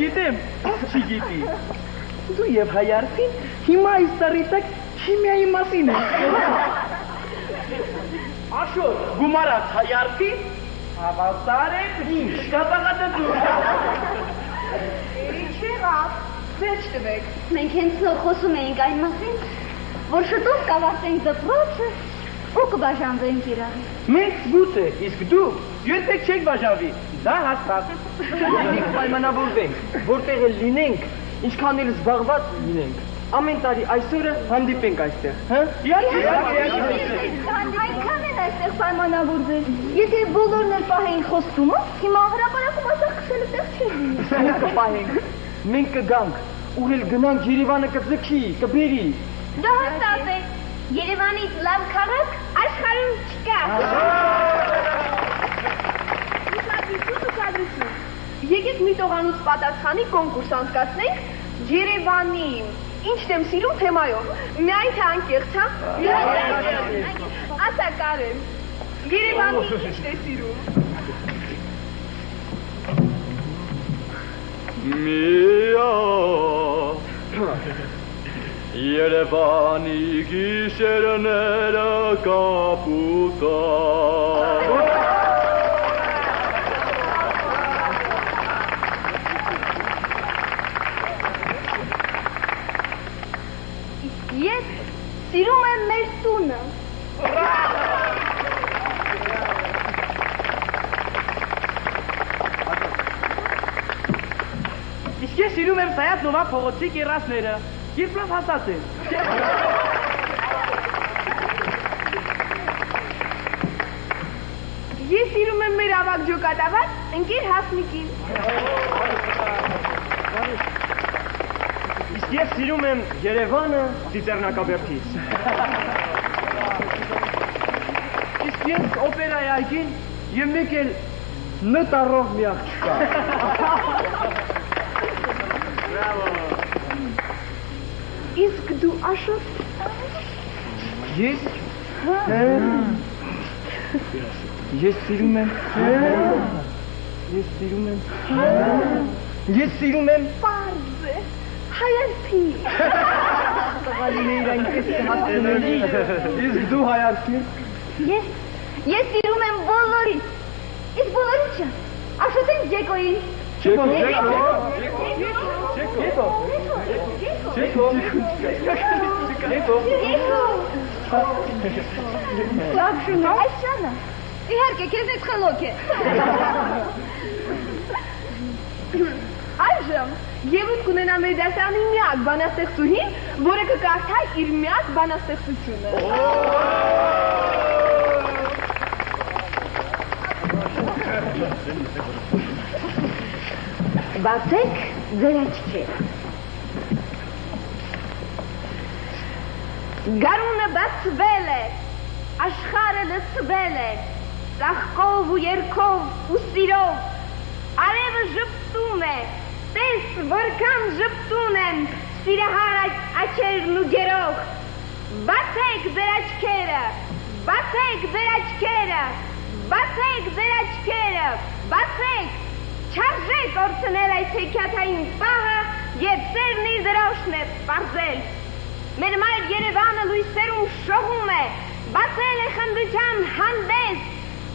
Գիտեմ, չի գիտի։ Դու եւ հայարցին հիմա այս սարիտակ քիմիայի մասին է։ Աշոտ, գումարած հայարցին, հավասար է ինչ, կապաղատը դու։ Ինչ եղավ, վերջ տվեք։ Մենք հենց նոր խոսում էինք այն մասին, որ շուտով կավարտենք դպրոցը ու կբաժանվենք իրար։ Մենք գուցե, իսկ դու երբեք չեք բաժանվի, դա հաստատ։ Մենք պայմանավորվենք, որտեղ էլ լինենք, ինչքան էլ զբաղված լինենք, ամեն տարի այսօրը հանդիպենք այստեղ, հա? Այնքան են այստեղ պայմանավորվել, եթե բոլորն էլ պահեին խոստումը, հիմա հրապարակում ասեղ քշելու տեղ չի լինի։ Մենք կպահենք, մենք կգանք, ու էլ գնանք Երևանը կձգի, կբերի։ Դա հաստատ է, Երևանից լավ քաղաք աշխարհում չկա։ Եկեք մի տողանուց պատասխանի կոնկուրս անցկացնենք Երևանի ինչն եմ սիրում թեմայով։ Միայն թե անկեղծ, հա։ Ասա Կարեն, Երևանի ինչն է սիրում։ Միա Երևանի գիշերները կապուտա Ես սիրում եմ մեր տունը։ Իսկ ես սիրում եմ Սայաթ Նովա փողոցի կերասները, երբ լավ հասած են։ Ես սիրում եմ մեր ավագ ջոկատավար ընկեր Հասմիկին։ Իսկ ես սիրում եմ Երևանը Ծիծեռնակաբերդից։ Իսկ ես օպերայի այգին և մեկ էլ նտարով մի աղջկա։ Իսկ դու Աշոտ։ Ես սիրում եմ։ Ես սիրում եմ։ Պարզ է, հայացի։ Տղալին էիր այնպես կհաստնելի։ Իսկ դու հայացի։ Ես սիրում եմ բոլորին։ Իսկ բոլորին չէ։ Աշոտին Ջեկոյին։ Լավ շունը, այս շանը։ Իհարկե, քեզ այդ խելոք է։ Այժմ Եվուս կունենա մեր դասարանի միակ բանաստեղծուհին, որը կկարդա իր միակ բանաստեղծությունը։ Բացեք ձեր աչքերը։ Գարունը բացվել է, աշխարհը լցվել է, ծաղկով ու երգով ու սիրով, արևը ժպտում է, տես որքան ժպտում են սիրահար աչերն ու գերող, բացեք ձեր աչքերը, բացեք ձեր աչքերը, բացեք ձեր աչքերը, բացեք, չարժե կորցնել այս հեքիաթային պահը և սերն իր դրոշն է պարզել։ Մեր մայր Երևանը լույսերում շողում է, բացել է խնդության հանդես,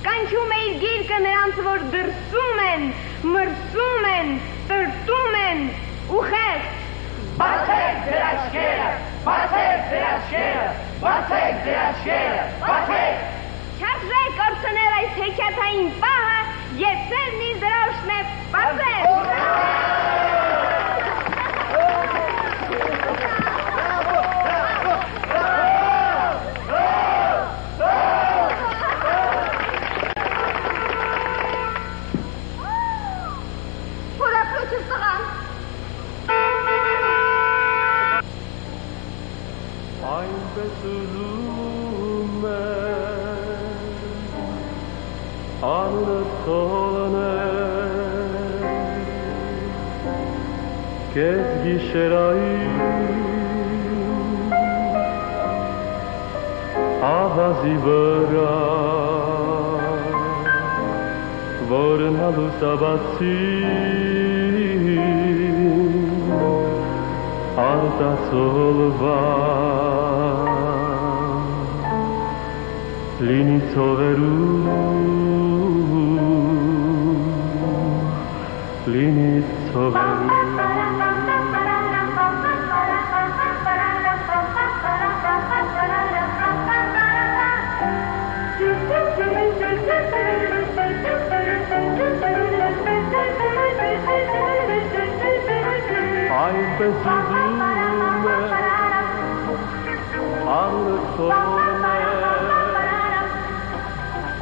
կանչում է իր գիրկը նրանց, որ դրսում են, մրսում են, տրտում են ու խեղճ։ Բացեք ձեր աչքերը, բացեք ձեր աչքերը, բացեք ձեր աչքերը, բացեք։ Չարժե կորցնել այս հեքիաթային պահը և սերն իր դրոշն է պարզել։ Այնպես ուզում անունը թողնել կեզ գիշերային աղազի վրա որն ալուսաբացի արտացոլվա լինի ցողերու լինի ցողերու այնպես ուզում անունը թողնել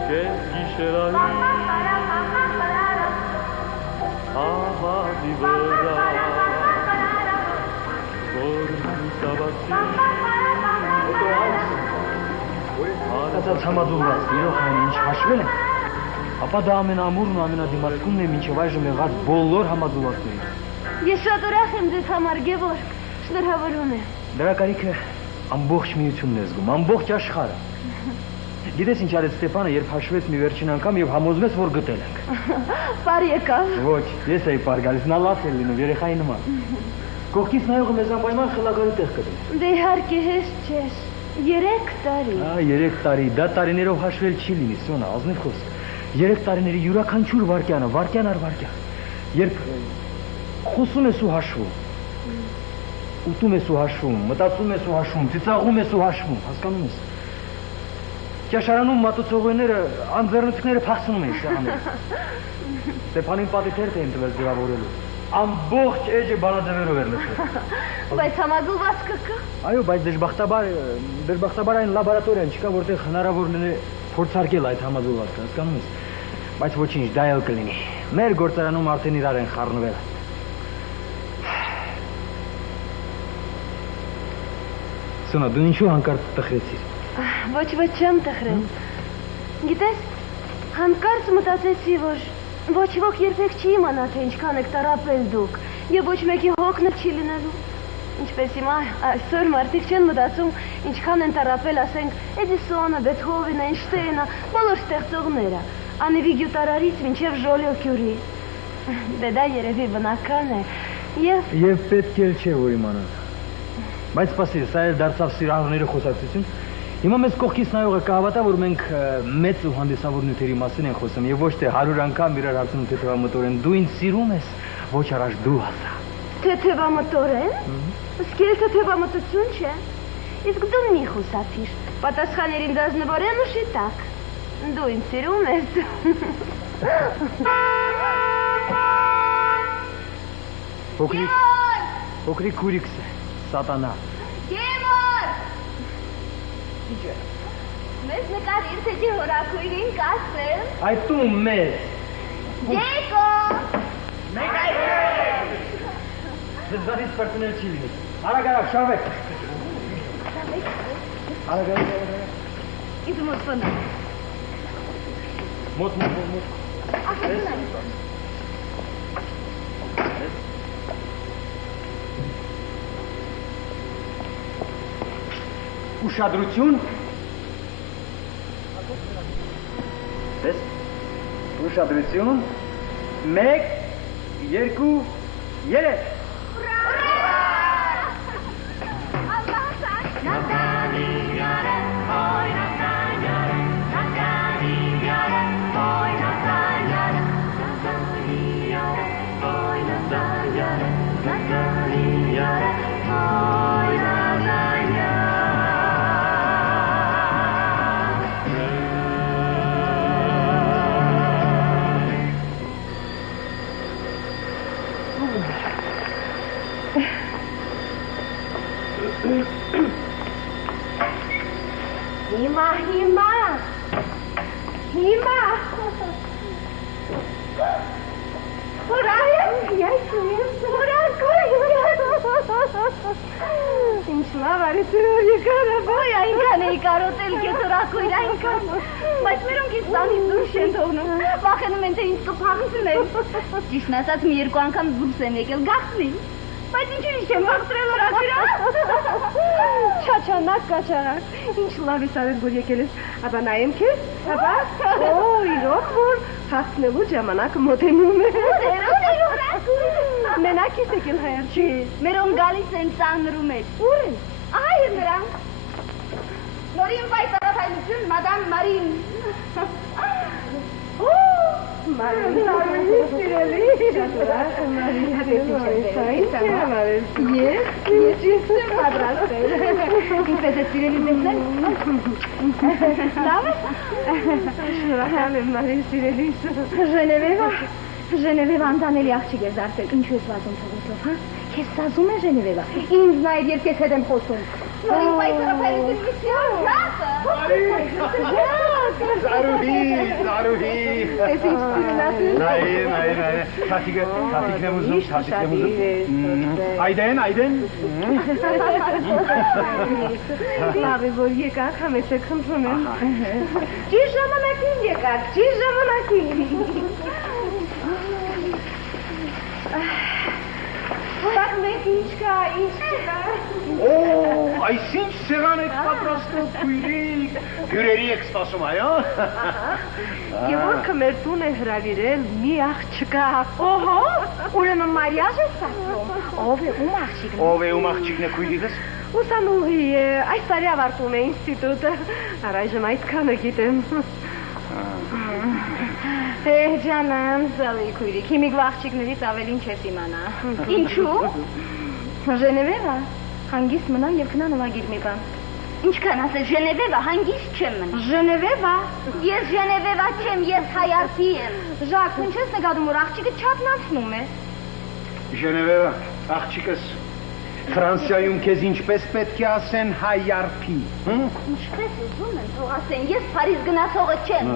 կեզ գիշերային աղազի վրա որ հուսաբացի Կացած համաձուլված, իրող այն ինչ հաշվել են, ապա դա ամենամուրն ու ամենադիմացկունն է մինչև այժմ եղած բոլոր համաձուլվածներին։ Ես շատ ուրախ եմ ձեզ համար, Գևորգ, շնորհավորում եմ։ Դրա կարիքը ամբողջ միությունն է զգում, ամբողջ աշխարհը։ Գիտես ինչ արեց Ստեփանը, երբ հաշվեց մի վերջին անգամ եւ համոզվեց, որ գտել ենք։ Պար եկավ։ Ոչ, ես էի պար գալիս, նա լավ էր լինում, երեխայի նման։ Կողքից նայողը մեզ անպայման խելագարի տեղ կդրեց։ Դե իհարկե հեշտ չէր։ 3 տարի։ 3 տարի, դա տարիներով հաշվել չի լինի, Սոնա, ազնիվ խոսք։ 3 տարիների յուրաքանչյուր վայրկյանը, վայրկյան առ վայրկյան։ Երբ խոսում ես ու հաշվում, ուտում ես ու հաշվում, մտածում ես ու հաշվում, ծիծաղում ես ու հաշվում, հասկանում ես։ Ճաշարանում մատուցողները, անձեռնությունները փախցնում են սեղանները։ Ստեփանին պատի թերթ էին տվել ձևավորելու։ Ամբողջ էջը բանաձևերով էր լցել։ Բայց համաձուլվածքը կա։ Այո, բայց դժբախտաբար այն լաբորատորիան չկա, որտեղ հնարավոր լինի փորձարկել այդ համաձուլվածքը, հասկանում ես։ Բայց ոչինչ, դա էլ կլինի։ Մեր գործարանում արդեն իրար են խառնվել։ Սոնա, դու ինչու հանկարծ տխրեցիր։ Ոչ, չեմ տխրել։ Գիտես, հանկարծ մտածեցի, որ Ոչ ոք երբեք չի իմանա, թե ինչքան եք տարապել դուք, եւ ոչ մեկի հոգնը չի լինելու։ Ինչպես հիմա այսօր մարդիկ չեն մտածում, ինչքան են տարապել, ասենք, Էդիսոնը, Բեթհովենը, Էյնշտեյնը, բոլոր ստեղծողները, անևի գյուտարարից մինչև Ժոլիո Քյուրի։ Դե դա երևի բնական է, Եվ պետք էլ չէ, որ իմանան։ Բայց սպասիր, սա էլ դարձավ սիրահարների խոսակցություն։ Հիմա մեզ կողքից նայողը կհավատա, որ մենք մեծ ու հանդիսավոր նյութերի մասին ենք խոսում եւ ոչ թե 100 անգամ իրար հարցնում թեթևամտորեն դու ինձ սիրում ես, ոչ առաջ դու ասա։ Թեթևամտորեն։ Սկել թեթևամտություն չէ։ Իսկ դու մի խուսափիր։ Պատասխաներին դազնվորեն ու շիտակ։ Դու ինձ սիրում ես։ Փոքրիկ քուրիկս է, սատանա։ Գեմոր։ Մեզ նկարիր, թե ջի հորակույրին կասեմ։ Այդ դու մեզ։ Ջեկո։ Մեկ այլ։ Ձեզ զարից պրտունել չի լինի։ Արագ, շարվեք։ Արագ։ Իդու մոտ բնա։ Մոտ։ Ուշադրություն։ Պես։ Ուշադրություն։ 1, 2, 3։ Հիմա Ինչ լավ արեցի որ եկարա Ոյ այնքան էի կարոտել կեզ հորակույր այնքան Բայց մերոնք ինձ տանից դուրս չեն թողնում Վախենում են թե ինձ կփախցնեն Ճիշտն ասած մի երկու անգամ դուրս եմ եկել գախնի Բայց ինչու չեմ վախտրել հորակույրը Չաչանակ կաչանակ Ինչ լավ ես արել որ եկել ես Աբա նայեմ քեզ Աբա իրոք որ հացնելու ժամանակը մոտենում է Մենակ ես եկել հայար չի Մերոն գալիս են ծանրում ես Ուր են Ահա և նրանք Նորին պայծառափայլություն մադամ Մարին Մարին սիրելի Մարին Ես եմ պատրաստել Ինչպես է սիրելի դեսնել Լավ է Շնորհակալ եմ Մարին սիրելիս Ժենևևա անտանելի աղջիկ ես դարձել Ինչու ես վազում թողոսով հա Քեզ սազում է Ժենևևա Ինձ նայր երբ ես հետ եմ խոսում Նորին պայծառափայլություն միսիոն Զարուհի Ես ինչ սիրունասին Նայ Թաթիկն եմ ուզում Այդեն Լավ է որ եկաք համեցեք խնդրում եմ Ճիշտ ժամանակին եկաք Ճիշտ ժամանակին Որակ մեկ ինչ կա Այս ինչ սեղան եք պատրաստել քույրիկ Հյուրերի եք սպասում այո Գևորգը մեր տուն է հրավիրել մի աղջկա Օհո ուրեմն մարիաժ է ստացվում Ով է ում աղջիկն է քույրիկս Ուսանուհի է այս տարի ավարտում է ինստիտուտը Առայժմ այդքանը գիտեմ Ջանան, զալի քույրիկ, հիմիկվա աղջիկներից ավելին չես իմանա Ինչու? Ժենևևա, հանգիստ մնան և կնա նվագիր մի բան Ինչքան ասել, Ժենևևա, հանգիստ չեմ մնա Ժենևևա? Ես Ժենևևա չեմ, ես հայարդի եմ Ժակ, ինչ ես նկատում, որ աղջիկը չափնացնում է Ժենևևա, աղջիկս Ֆրանսիայում քեզ ինչպես պետք է ասեն հայարդի Ինչպես ուզում են, թող ասեն, ես Փարիզ գնացողը չեմ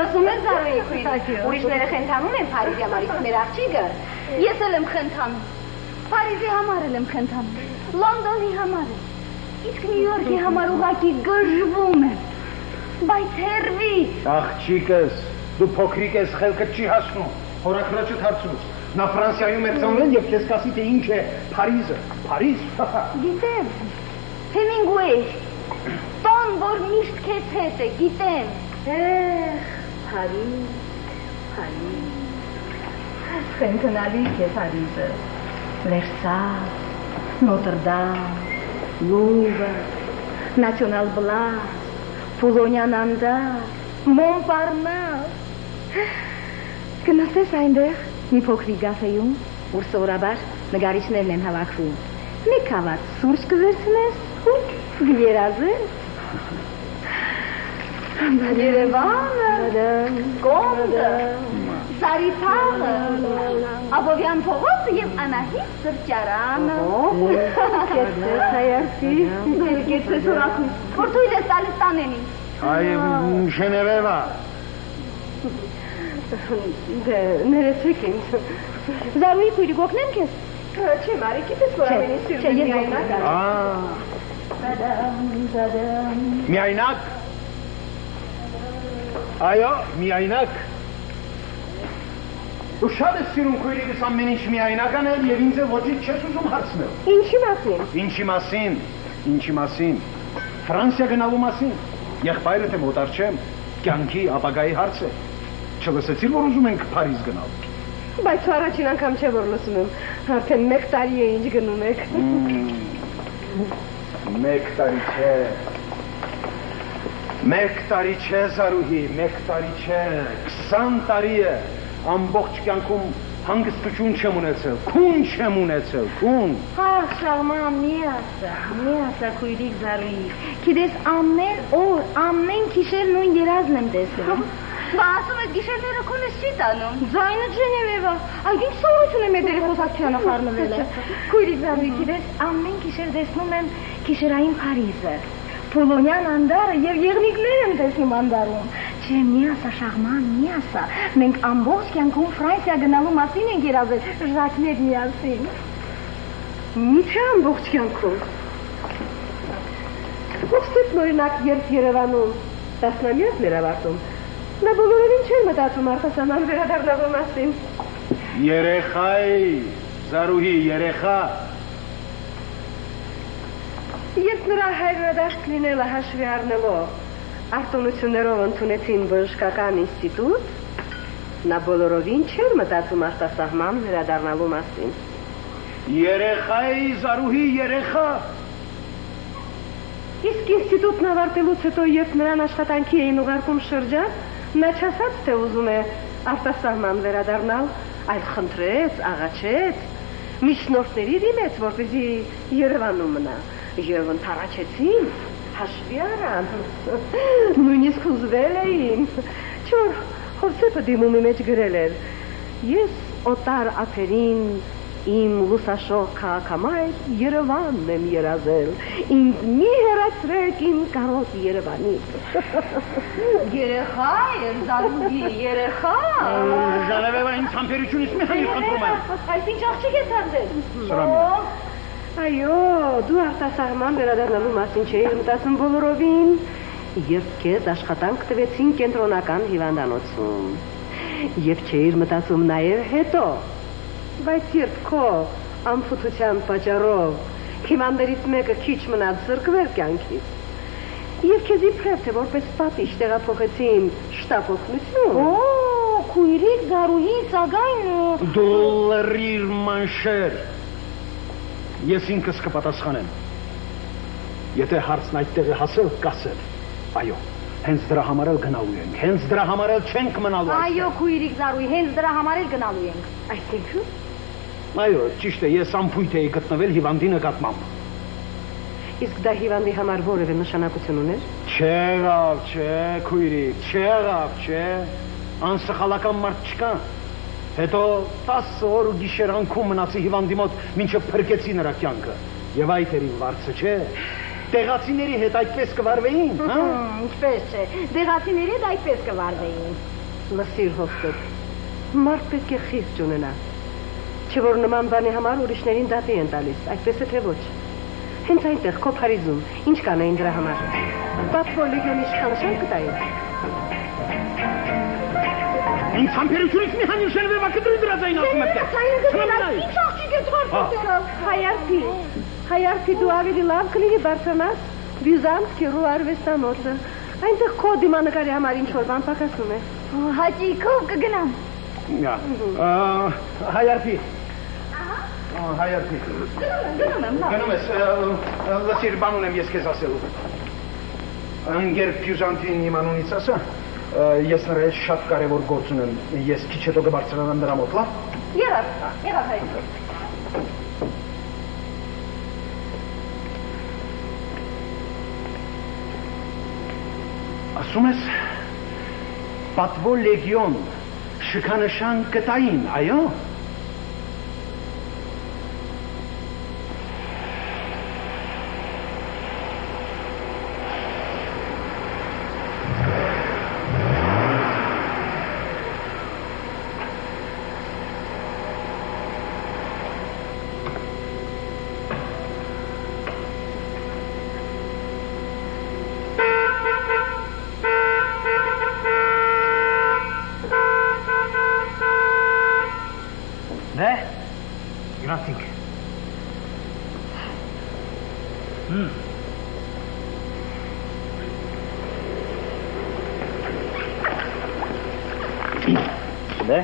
Լսում ես Զարուհի քույրիկ, ուրիշները խենթանում են Փարիզի համարից մեր աղջիկը Ես էլ եմ խենթանում Փարիզի համար եմ խենթանում, Լոնդոնի համար Իսկ Նյու Յորքի համար ուղղակի գժվում եմ Բայց հերվի Աղջիկս, Դու փոքրիկ ես, խելքդ չի հասնում, հորաքրոջդ հարցուց։ Նա Ֆրանսիայում է ծնվել եւ քեզ կասի թե ինչ է Փարիզը։ Փարիզ։ Գիտեմ, Հեմինգուեյ, տոն, որ միշտ քեզ հետ է, գիտեմ։ Փարիզ, Փարիզ։ Խենքնալի է Փարիզը։ Վերսալ, Նոտրդամ, Լուվր, Նացիոնալ Բլազ, Պոլոնյան անդար, Մոնպարնաս։ Գնացես այնտեղ մի փոքրիկ կաֆեում, որ սովորաբար նկարիչներն են հավաքվում։ Մի քավաթ սուրճ կվերցնես ու կերազես։ Երևանը, Կոնդը, Սարիթաղը, Աբովյան փողոցը եւ Անահիտ սրճարանը։ Կեցես հայարդի, կեցես ուրախույն, որ թույլ ես տալիս տանեն ինձ։ Այ Ժենևա։ Ներեցեք ինձ։ Զարուհի քույրիկ օգնեմ քեզ։ Չէ, Մարի, գիտես որ ամենից սիրում միայնակ։ Միայնակ։ Այո, միայնակ։ Ու շատ ես սիրում քույրիկս ամեն ինչ միայնակ անել եւ ինձ ոչինչ չես ուզում հարցնել։ Ինչի մասին։ Ինչի մասին։ Ինչի մասին։ Ֆրանսիա գնալու մասին։ Եղբայրդ եմ օտար չեմ։ Կյանքի ապագայի հարց է։ Չլսեցի՞ր որ ուզում ենք Փարիզ գնալ։ Բայց առաջին անգամ չէ որ լսում եմ։ Արդեն 1 տարի է ինչ գնում եք։ 1 տարի չէ։ 1 տարի չէ Զարուհի, 1 տարի չէ, 20 տարի է, ամբողջ կյանքում հանգստություն չեմ ունեցել, քուն չեմ ունեցել, քուն։ Ահ, Շարման, մի ասա քույրիկ Զարուհի, գիտես ամեն օր, ամեն գիշեր նույն երազն եմ տեսնում։ Բա ասում ես գիշերները քունս չի տանում։ Ձայնը Ժենևա, այդ ինչ սովորություն է մեր դերի խոսակցությանը խառնվել է։ Քույրիկ Զարուհի, գիտես ամեն գիշեր տեսնում եմ գիշերային Փարիզը։ Պոլոնյան անդարը եւ եղնիկներ եմ տեսնում անդարում։ Չէ, մի ասա Շարման, մի ասա։ Մենք ամբողջ կյանքում Ֆրանսիա գնալու մասին ենք երազել, Ժակներ միասին։ Մի՞թե ամբողջ կյանքում։ Ովքեր նորինակ երբ Երևանում տասնամյակներ ավարտում, նա բոլորովին չէր մտածում արտասահման վերադառնալու մասին։ Երեխա է, Զարուհի, երեխա։ Երբ նրա հայրենադարձ լինելը հաշվի առնելով, արտոնություններով ընդունեցին բժշկական ինստիտուտ, նա բոլորովին չէր մտածում արտասահման վերադառնալու մասին։ Երեխա է, Զարուհի, երեխա։ Իսկ ինստիտուտն ավարտելուց հետո, երբ նրան աշխատանքի էին ուղարկում շրջան, նա չասաց, թե ուզում է արտասահման վերադառնալ, այլ խնդրեց, աղաչեց, միջնորդների դիմեց, որպեսզի Երևանում մնա, եւ ընդառաջեցին, հաշվի առան, նույնիսկ հուզվել էին, չոր Հովսեփը դիմումի մեջ գրել էր, ես օտար ափերին իմ լուսաշող քաղաքամայր Երևանն եմ երազել, ինձ մի հեռացրեք իմ կարոտ Երևանից։ Երեխա է, Զարուհի, երեխա։ Ժանևևա ինձ համբերությունից մի հանի խնդրում եմ։ Այսինչ աղջիկ ես հանդել։ Սրամի։ Այո, դու արտասահման վերադառնալու մասին չէիր մտածում բոլորովին, երբ քեզ աշխատանք տվեցին կենտրոնական հիվանդանոցում, եւ չէիր մտածում նաեւ հետո, բայց երբ քո անփութության պատճառով հիվանդներից մեկը քիչ մնաց զրկվել կյանքից, եւ քեզ իբրև թե որպես պատիժ տեղափոխեցին շտապ օգնություն։ Օ, քույրիկ Զարուհի, սակայն Դոլարիր մանշեր։ Ես ինքս կպատասխանեմ։ Եթե հարցն այդտեղ է հասել, կասել։ Այո, հենց դրա համար էլ գնալու ենք, հենց դրա համար էլ չենք մնալու այստեղ։ այո, քույրիկ Զարուհի, հենց դրա համար էլ գնալու ենք։ Այսինքն Այո, ճիշտ է, ես անփույթ էի գտնվել հիվանդի նկատմամբ։ իսկ դա հիվանդի համար որևէ նշանակություն ուներ։ Չեղավ, չէ, քույրիկ, չեղավ, չէ։ Անսխալական մարդ չկա։ Հետո 10 օր ու գիշերանքում մնացի հիվանդի մոտ, մինչև փրկեցի նրա կյանքը։ Եվ այդ էր իմ վարձը, չէ։ Տեղացիների հետ այդպես կվարվեին, հա։ Ինչպես չէ, դեղացիների հետ այդպես կվարվեին։ Լսիր Հովսեփ, մարդ պետք է խիղճ ունենա։ Չէ որ նման բանի համար ուրիշներին դատի են տալիս, այդպես է թե ոչ։ Հենց այնտեղ քո Փարիզում ինչ կանեին դրա համար։ Բաց որ լեգիոնի իշխանության կտային։ Ինձ համբերությունից մի հանի շենվեվա կդրի դրած այն ասում եմ Ինչ աղջիկ է թարփատերով։ Հայարդի դու ավելի լավ կլինի բարձրանաս Բյուզանսկի ռուարվեստանոցը։ Այնտեղ քո դիմանկարի համար ինչ որ բան պակասում է։ Հաճիկով կգնամ։ Հայարդի։ Գնում ես, լսիր բան ունեմ ես քեզ ասելու։ Անգեր Բյուզանտին իմանունից ասա, ես նրա հետ շատ կարևոր գործ ունեմ, ես քիչ հետո կբարձրանամ նրա մոտ, լավ։ Եղավ հայր։ Ասում ես, պատվո լեգիոն, շքանշան կտային, այո։ Գնացինք։ Դե։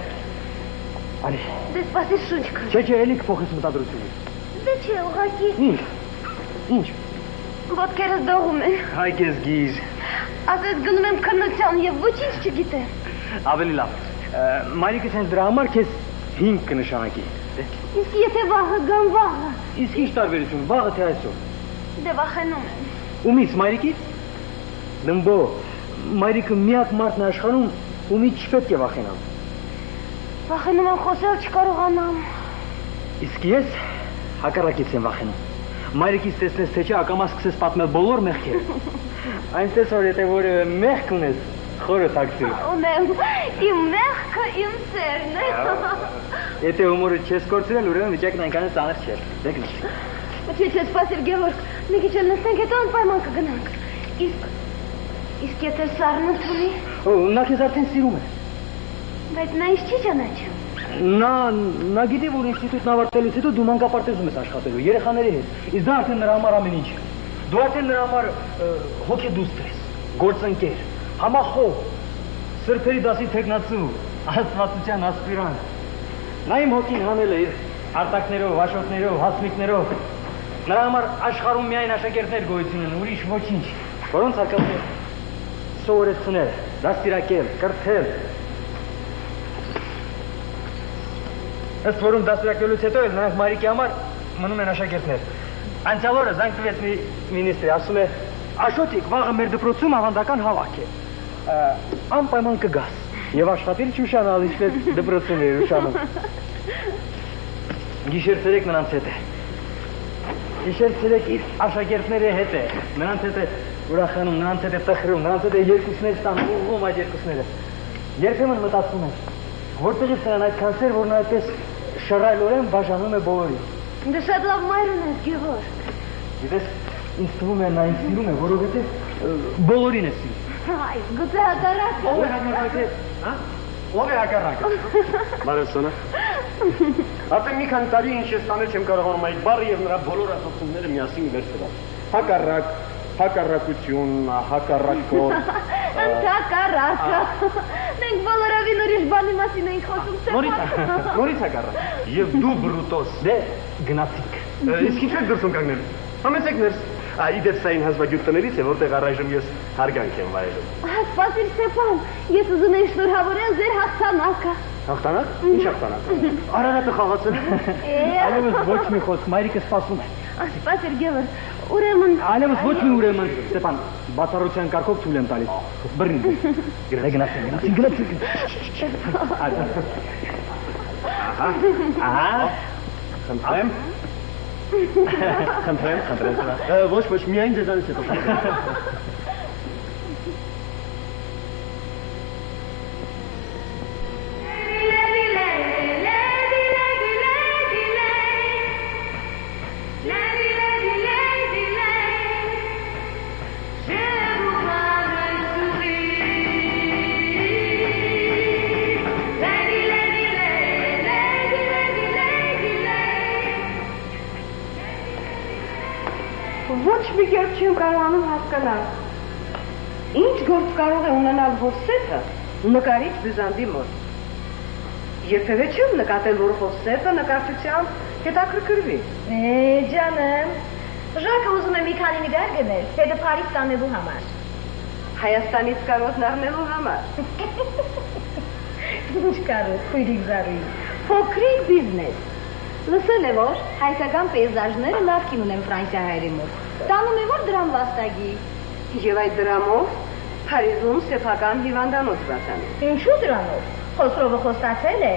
Արի։ Դե սպասիր շունչ քաշ։ Չէ, էլի կփոխես մտադրությունը։ Դե չէ, ուղղակի։ Ինչ։ Ոտքերս դողում են։ Հայ քեզ գիզ։ Ասես գնում եմ քննության եւ ոչինչ չգիտեմ։ Ավելի լավ։ Մայրիկս հենց դրա համար քեզ 5 կնշանակի։ Իսկ եթե վաղը գամ վաղը։ Իսկ ինչ տարբերություն, վաղը թե այսօր։ Դե վախենում եմ։ Ումից մայրիկից։ Դմբո, մայրիկը միակ մարդն է աշխարհում, ումից չպետք է վախենամ։ Վախենում եմ խոսել չկարողանամ։ Իսկ ես հակառակից եմ վախենում։ Մայրիկից տեսնես թե չէ, ակամա սկսես պատմել բոլոր մեղքերը։ Այնպես որ եթե որևէ մեղք ունես, խորը թաքցրի։ Ունեմ, իմ մեղքը իմ սերն է։ Եթե հումորը չես կորցրել, ուրեմն վիճակն այնքան ծանր չէ։ Դեկնի։ Չէ, սպասիր Գևորգ, մի քիչ էլ նստենք, հետո անպայման կգնանք։ Իսկ եթե սառնոց ունի։ Նա քեզ արդեն սիրում է։ Բայց նա ինչ չի ճանաչում։ Նա գիտի, որ ինստիտուտն ավարտելուց հետո դու մանկապարտեզում ես աշխատելու երեխաների հետ։ Իսկ դա արդեն նրա համար ամեն ինչ։ Դու արդեն նրա համար հոգեդուստր ես, գործընկեր, համախոհ, սրբերի դասի թեկնածու, աստվածության ասպիրանտ։ Նա իմ հոգին հանել է իր արտակներով, վաշոտներով, հասմիկներով։ Նրա համար աշխարհում միայն աշակերտներ գոյություն ունեն, ուրիշ ոչինչ, որոնց հարկավոր է սովորեցնել, դաստիարակել, կրթել։ Ըստ որում դաստիարակելուց հետո էլ նրանք մայրիկի համար մնում են աշակերտներ։ Անցյալ օրը զանգ տվեց մի մինիստրի, ասում է. «Աշոտիկ, վաղը մեր դպրոցում ավանդական հավաք է։ Անպայման կգաս եւ աշխատիր չուշանալ, ինչպես դպրոցում էր ուշանում»։ Գիշեր-ցերեկ նրանց հետ է։ Գիշեր-ցերեկ իր աշակերտների հետ է։ Նրանց հետ է ուրախանում, նրանց հետ է տխրում, նրանց հետ է երկուսներ ստանում, ուղղում այդ երկուսները։ Երբեմն մտածում եմ, որտեղից նրան այդքան սեր, որ նա այդպես շռայլորեն բաժանում է բոլորին։ Դե շատ լավ մայր ունես, Գևորգ։ Գիտես, ինձ թվում է նա ինձ սիրում է, որովհետև բոլորին է սիրում։ Այ, գուցե հակառակը։ Ո՞վ է հակառակը։ Հա? Ո՞վ է հակառակը։ Բարև Սոնա։ Արդեն մի քանի տարի ինչ ես տանել չեմ կարողանում այդ բառը եւ նրա բոլոր ասացումները միասին վերցնել։ Հակառակ, հակառակություն, հակառակոր։ Հակառակը։ Մենք բոլորովին ուրիշ բանի մասին ենք խոսում, Նորից հակառակ։ Եվ դու բրուտոս։ Դե գնացինք։ Իսկ ինչ եք դրսում կանգնել։ Համեցեք ներս։ Իդեպ սա այն հազվագյուտ տներից է, որտեղ առայժմ ես հարգանք եմ վայելում։ Սպասիր Ստեփան, ես ուզում եմ շնորհավորել ձեր հաղթանակը։ Հաղթանակ։ Ինչ հաղթանակ։ Արարատը խաղացել է։ Այլևս ոչ մի խոսք, մայրիկը սպասում է։ Սպասիր Գևորգ, ուրեմն Այլևս ոչ մի ուրեմն, Ստեփան, բացառության կարգով թույլ եմ տալիս։ Բռնի։ Գնացինք։ Ահա։ Խնդրեմ։ Խնդրեմ։ Ոչ, միայն ձեզանից հետո։ ոչ մի կերպ չեմ կարողանում հասկանալ։ Ինչ գործ կարող է ունենալ Հովսեփը նկարիչ Բյուզանդի մոտ։ Երբևէ չեմ նկատել, որ Հովսեփը նկարչությամբ հետաքրքրվի։ Ջանեմ, Ժակը ուզում է մի քանի նկար գնել, հետը Փարիզ տանելու համար։ Հայաստանից կարոտն առնելու համար։ Ինչ կարոտ, քույրիկ Զարուհի, փոքրիկ բիզնես։ Լսել է, որ հայկական պեյզաժները նախքին ունեն Ֆրանսիա հայերի մոտ։ Տանում է, որ դրամ վաստակի։ Եվ այդ դրամով Փարիզում սեփական հիվանդանոց բացանի։ Ինչու դրանով։ Խոսրովը խոստացել է։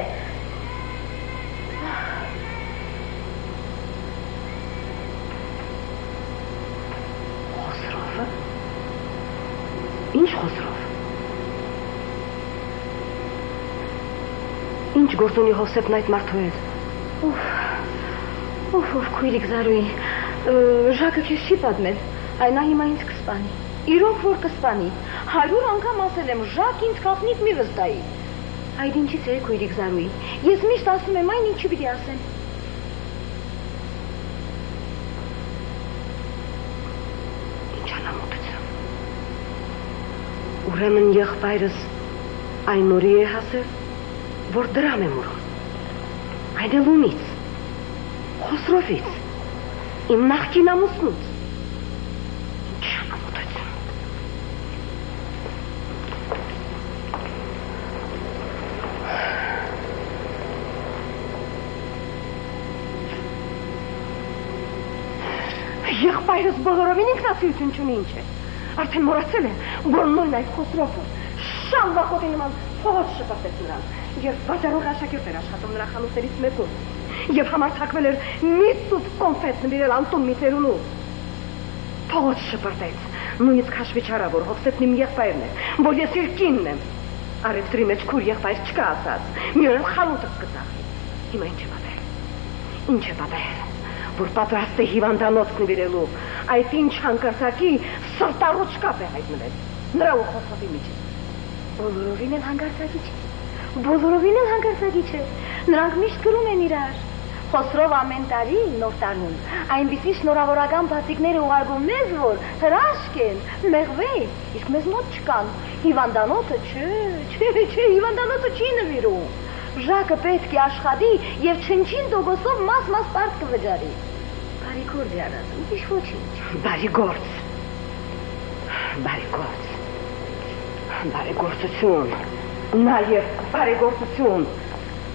Խոսրովը։ Ինչ Խոսրով։ Ինչ գործ ունի Հովսեփն այդ մարդու հետ։ Ուֆ, քույրիկ Զարուհի, Ժակը քեզ չի պատմել, այ նա հիմա ինձ կսպանի։ Իրոք որ կսպանի, 100 անգամ ասել եմ, Ժակ ինձ կախնիկ մի վստահի։ Այդ ինչից է քույրիկ Զարուհի, ես միշտ ասում եմ այն ինչի պիտի ասեմ։ Ինչ անամոթություն։ Ուրեմն եղբայրս այն նորի է հասել, որ դրամ եմ ուրոն։ Այդ էլ ումից, Խոսրովից, իմ նախկին ամուսնուց։ Ինչ անամոթություն։ Եղբայրս բոլորովին ինքնասիրություն չունի ինչ է։ Արդեն մոռացել է, որ նույն այդ Խոսրովը շան վախոտի նման փողոց շպրտեց նրան, եւ վաճառող աշակերտ էր աշխատում նրա խանութներից մեկում, եւ համարձակվել էր մի սուտ կոնֆետ նվիրել Անտոն Միթերունու։ Փողոց շպրտեց, նույնիսկ հաշվի չարա, որ Հովսեփն իմ եղբայրն է, որ ես իր կինն եմ։ Արևտրի մեջ քուր եղբայր չկա ասած, մի օր խանութը կծախի։ Հիմա ինչ է պատահել։ Ինչ է պատահել, որ պատրաստ է հիվանդանոց նվիրելու, այդ ինչ հանկարծակի սրտառուչ կապ է հայտնվել նրա ու Խոսրովի միջև։ Բոլորովին էլ հանկարծակի չէ։ Բոլորովին էլ հանկարծակի չէ։ Նրանք միշտ գրում են իրար։ Խոսրով ամեն տարի նոր տարնում այնպիսի շնորհավորական բացիկներ ուղարկում մեզ, որ հրաշք են, մեղվեն, իսկ մեզ մոտ չկան։ Հիվանդանոցը հիվանդանոցը չի նվիրում։ Ժակը պետք է աշխատի եւ չնչին տոկոսով մաս պարտ կվճարի։ Բարի գործ է արածում, ինչ ոչինչ։ Բարի գործ։ Բարեգործություն, նաև բարեգործություն,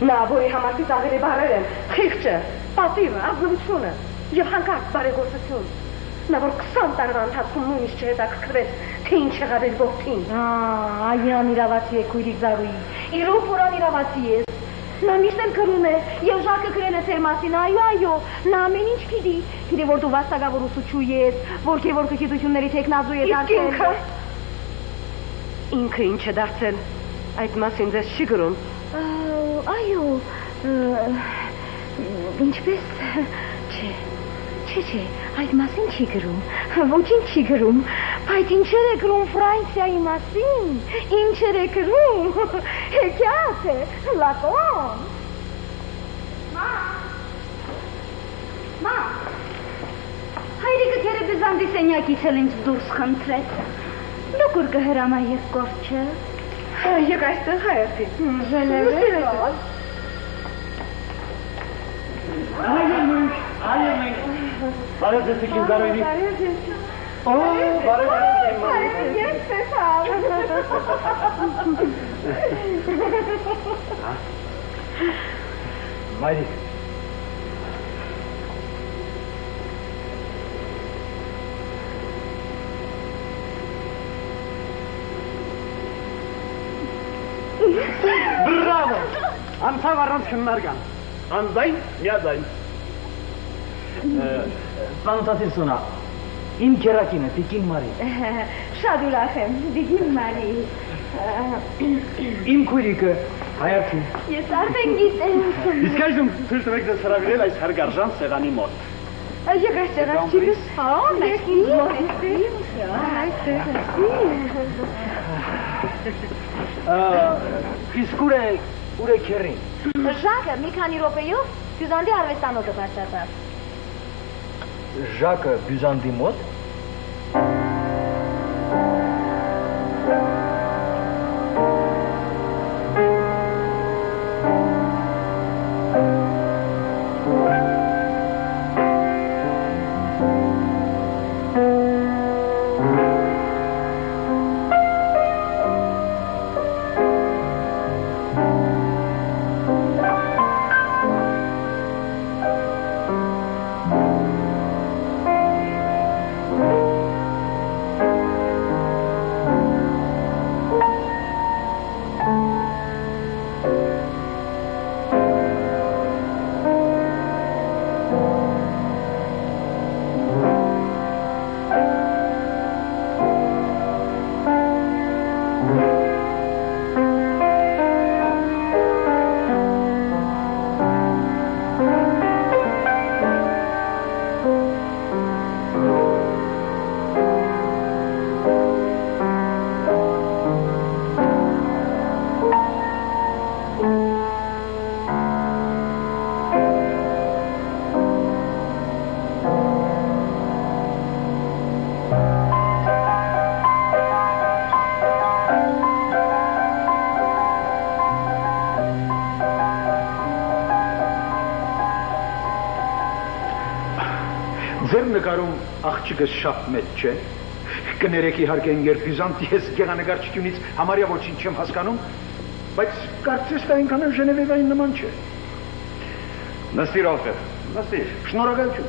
նա, որի համար ծիծաղելի բառեր են, խիղճը, պատիվը, ազնվությունը և հանկարծ բարեգործություն, նա, որ 20 տարվա ընթացքում նույնիսկ չհետաքրքրվեց, թե ինչ եղավ իր որդին։ Այն իրավացի է քույրիկ Զարուհի, իրոք որ անիրավացի ես։ Նա միշտ էլ գրում է, և Ժակը գրել է ձեր մասին, այո, նա ամեն ինչ գիտի, գիտի, որ դու վաստակավոր ուսուցչու ես, որ գիտությունների թեկնածու ես դարձել։ Ինքը ինչ է դարձել, այդ մասին ձեզ չի գրում։ Այո, ինչպես, չէ, այդ մասին չի գրում, ոչինչ չի գրում, բայց ինչեր է գրում Ֆրանսիայի մասին, ինչեր է գրում, հեքիաթ է, լատոն։ Մամ, հայրիկը քերը Բյուզանդի սենյակից էլ ինձ դուրս խնդրեց, դուք ուր կհրամայեք գործը։ Եկ այստեղ հայրդի։ Այո, բարեձեցիք իմ Զարուհի։ Մայրիկ։ Բրավո։ Անցավ առանց քննարկան։ Անձայն, միաձայն։ Ծանոթացիր Սոնա, իմ քերակին է, Տիկին Մարի։ Շատ ուրախ եմ, Տիկին Մարի։ Իմ քույրիկը Հայրդին։ Ես արդեն գիտեմ։ Իսկ այժմ թույլ տվեք ձեզ հրավիրել այս հարգարժան սեղանի մոտ։ Եկ այստեղ աղջիկս։ Իսկ ուր է քերին։ Ժակը մի քանի րոպեով Բյուզանդի արվեստանոցը բարձրացավ։ Ժակը Բյուզանդի մոտ։ Ձեր նկարում աղջիկս շատ մեծ չէ։ Կներեք իհարկե երբյուզանտ ես գեղանկարչությունից համարյա ոչինչ չեմ հասկանում, բայց կարծես թե այնքան էլ Ժնևևային նման չէ։ Նստիր Ալֆրեդ, նստիր։ Շնորհակալություն։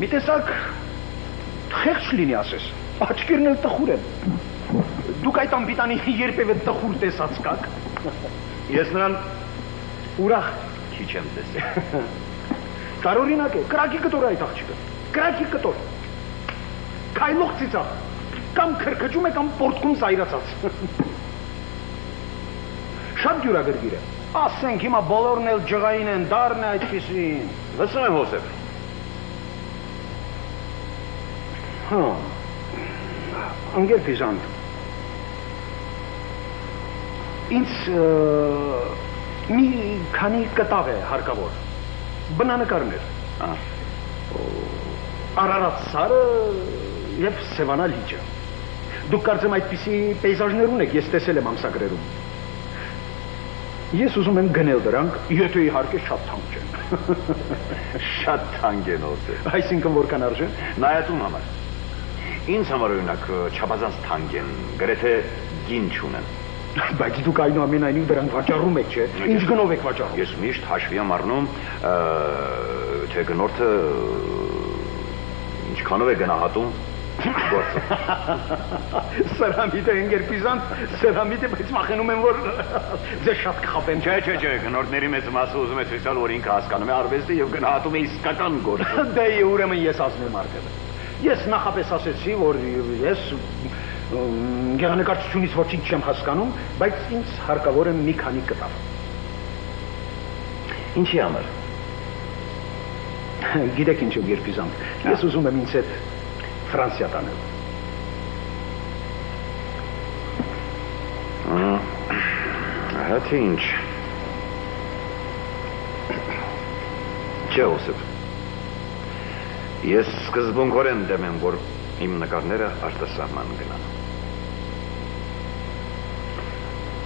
Մի տեսակ խեղճ լինի ասես։ Աչքերն էլ տխուր են։ Դուք այդ անպիտանի երբևէ տխուր տեսած կաք։ Ես նրան Ուրախ քիչ եմ տեսել։ Տարօրինակ է, կրակի կտոր այդ աղջիկը։ Կրակի կտոր։ Քայլող ծիծաղ։ Կամ քրքջում է կամ պորտկում զայրացած։ Շատ յուրագրգիռ է։ Ասենք հիմա բոլորն էլ ջղային են, դառն է այդպիսին։ Լսում եմ Հոսեփ։ Հա։ Անգերպիզանտ։ Ինձ մի քանի կտավ է հարկավոր։ Բնանկարներ։ Ահա։ Արարատ սարը եւ Սևանա լիճը։ Դուք կարծեմ այդպիսի պեյզաժներ ունեք, ես տեսել եմ ամսագրերում։ Ես ուզում եմ գնել դրանք, եթե իհարկե շատ թանկ չեն։ Շատ թանկ են Հոսեփ։ Այսինքն որքան արժե։ Նայածում համար։ Ինձ համար օրինակ չափազանց թանկ են, գրեթե գին չունեն։ Բայց դուք այնուամենայնիվ դրանք վաճառում եք, չէ՞։ Ինչ գնով եք վաճառում։ Ես միշտ հաշվի եմ առնում, թե գնորդը ինչքանով է գնահատում գործը։ Սրամիտ է ընկերպիզանտ, սրամիտ է, բայց վախենում եմ, որ ձեզ շատ կխապեն։ Չէ, գնորդների մեծ մասը ուզում է ցույց տալ, որ ինքը հասկանում է արվեստը եւ գնահատում է իսկական գործը։ Դե ուրեմն ես ասում եմ արկել։ Ես նախապես ասեցի, որ ես գեղանկարչությունից ոչինչ չեմ հասկանում, բայց ինձ հարկավոր է մի քանի կտավ։ Ինչի համար։ Գիտեք ինչ երբիզանտ, ես ուզում եմ ինձ հետ Ֆրանսիա տանել։ Հա թե ինչ։ Չէ Հոսեփ։ Ես սկզբունքորեն դեմ եմ, որ իմ նկարները արտասահման գնան։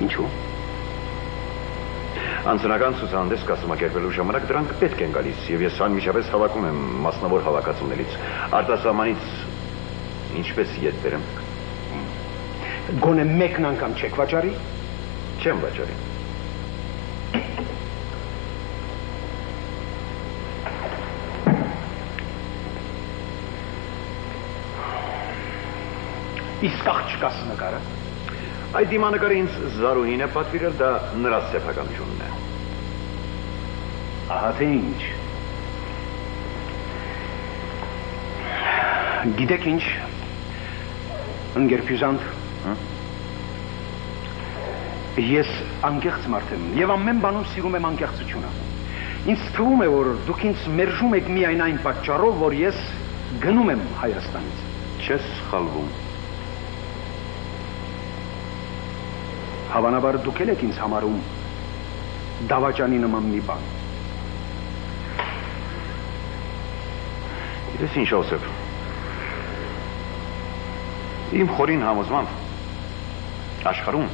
Ինչու։ Անձնական ցուցահանդես կազմակերպելու ժամանակ դրանք պետք են գալիս եւ ես անմիջապես հավաքում եմ մասնավոր հավաքածուներից։ Արտասահմանից ինչպես ետ բերեմ։ Գոնե մեկն անգամ չեք վաճառի։ Չեմ վաճառի։ Իսկ աղջկաս նկարը։ Այդ դիմանկարը ինձ Զարուհին է պատվիրել, դա նրա սեփականությունն է։ Ահա թե ինչ։ Գիտեք ինչ, ընկերպյուզանտ, ես անկեղծ մարդ եմ եւ ամեն բանում սիրում եմ անկեղծությունը։ Ինձ թվում է, որ դուք ինձ մերժում եք միայն այն պատճառով, որ ես գնում եմ Հայաստանից։ Չես սխալվում։ Հավանաբար դուք եք ինձ համարում դավաճանի նման մի բան։ Գիտես ինչ Հոսեփ։ Իմ խորին համոզմամբ աշխարհում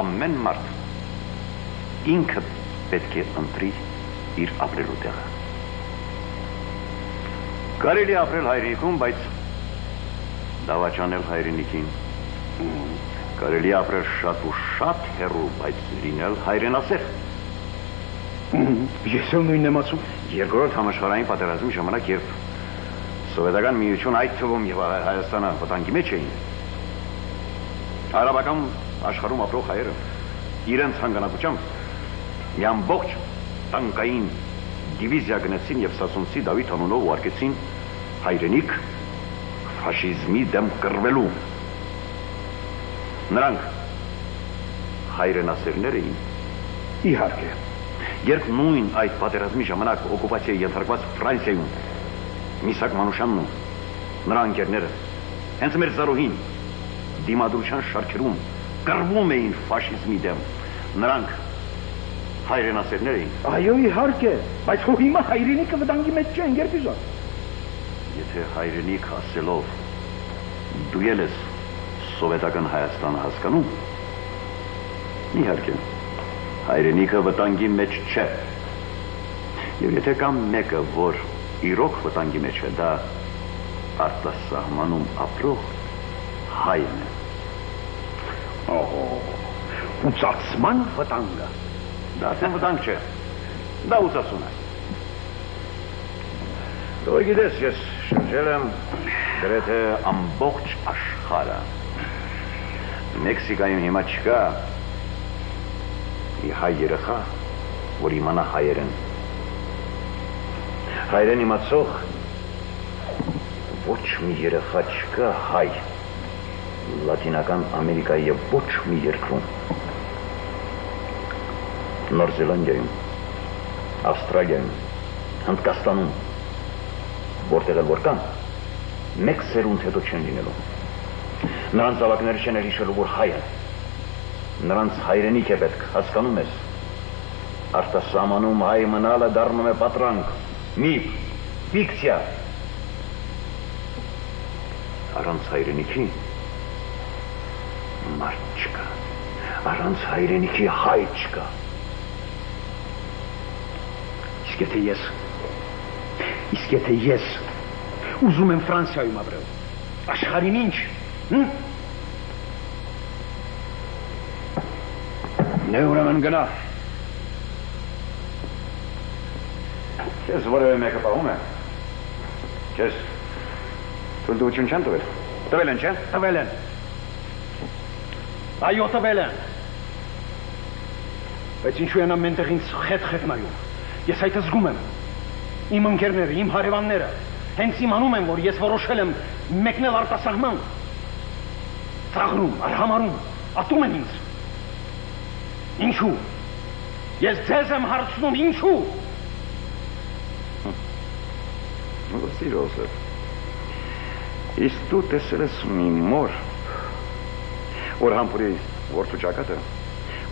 ամեն մարդ ինքը պետք է ընտրի իր ապրելու տեղը։ Կարելի ապրել հայրենիքում, բայց դավաճանել հայրենիքին։ Կարելի ապրել շատ ու շատ հեռու, բայց լինել հայրենասեր։ Ես էլ նույնն եմ ասում։ Երկրորդ համաշխարհային պատերազմի ժամանակ, երբ Սովետական միությունը, այդ թվում եւ Հայաստանը վտանգի մեջ էին, արաբական աշխարհում ապրող հայերը իրենց հանգանակությամբ մի ամբողջ տանկային դիվիզիա գնացին եւ Սասունցի Դավիթ անունով ուղարկեցին հայրենիք ֆաշիզմի դեմ կռվելու։ Նրանք հայրենասերներ էին։ Իհարկե։ Երբ նույն այդ պատերազմի ժամանակ օկուպացիայի ենթարկված Ֆրանսիայում Միսակ Մանուշյանն ու նրա ընկերները հենց մեր զարուհին դիմադրության շարքերում կռվում էին ֆաշիզմի դեմ, նրանք հայրենասերներ էին։ Այո, իհարկե, բայց հո հիմա հայրենիքը վտանգի մեջ չեն, Գերբիզոն։ Եթե հայրենիք ասելով դու ես սովետական Հայաստանը հասկանում, իհարկե, հայրենիքը վտանգի մեջ չէ։ Եվ եթե կամ մեկը, որ իրոք վտանգի մեջ է, դա արտասահմանում ապրող հայն է։ Ուծացման վտանգը։ Դա ասեն վտանգ չէ, դա ուծացում է։ Դու գիտես, ես շրջել եմ գրեթե ամբողջ աշխարհը։ Մեքսիկայում հիմա չկա մի հայ երեխա, որ իմանա հայերեն։ Հայերեն իմացող ոչ մի երեխա չկա հայ Լատինական Ամերիկայի եւ ոչ մի երկրում։ Նոր Զելանդիայում, Ավստրալիայում, Հնդկաստանում, որտեղ էլ որ կան, մեկ սերունդ հետո չեն լինելու։ Նրանց ավակները չեն հիշելու, որ հայ են։ Նրանց հայրենիք է պետք, հասկանում ես։ Արտասահմանում հայ մնալը դառնում է պատրանք, միֆ, ֆիկցիա։ Առանց հայրենիքի մարդ չկա, առանց հայրենիքի հայ չկա։ Իսկ եթե ես ուզում եմ Ֆրանսիայում ապրել, աշխարհին ինչ, Դե ուրեմն գնա։ Քեզ որևէ մեկը պահում է։ Քեզ թույլտվություն չեն տվել։ Տվել են, չէ՞։ տվել են։ Այո, տվել են։ Բայց ինչու են ամենտեղ ինձ խետ նայում։ Ես այդ զգում եմ։ Իմ ընկերները, իմ հարևանները հենց իմանում են, որ ես որոշել եմ մեկնել արտասահման։ Ծաղրում, արհամարում, ատում են ինձ։ Ինչու։ Ես ձեզ եմ հարցնում, ինչու։ Սիրոսը, իսկ դու տեսել ես մի մոր, որ համբուրի որդու ճակատը,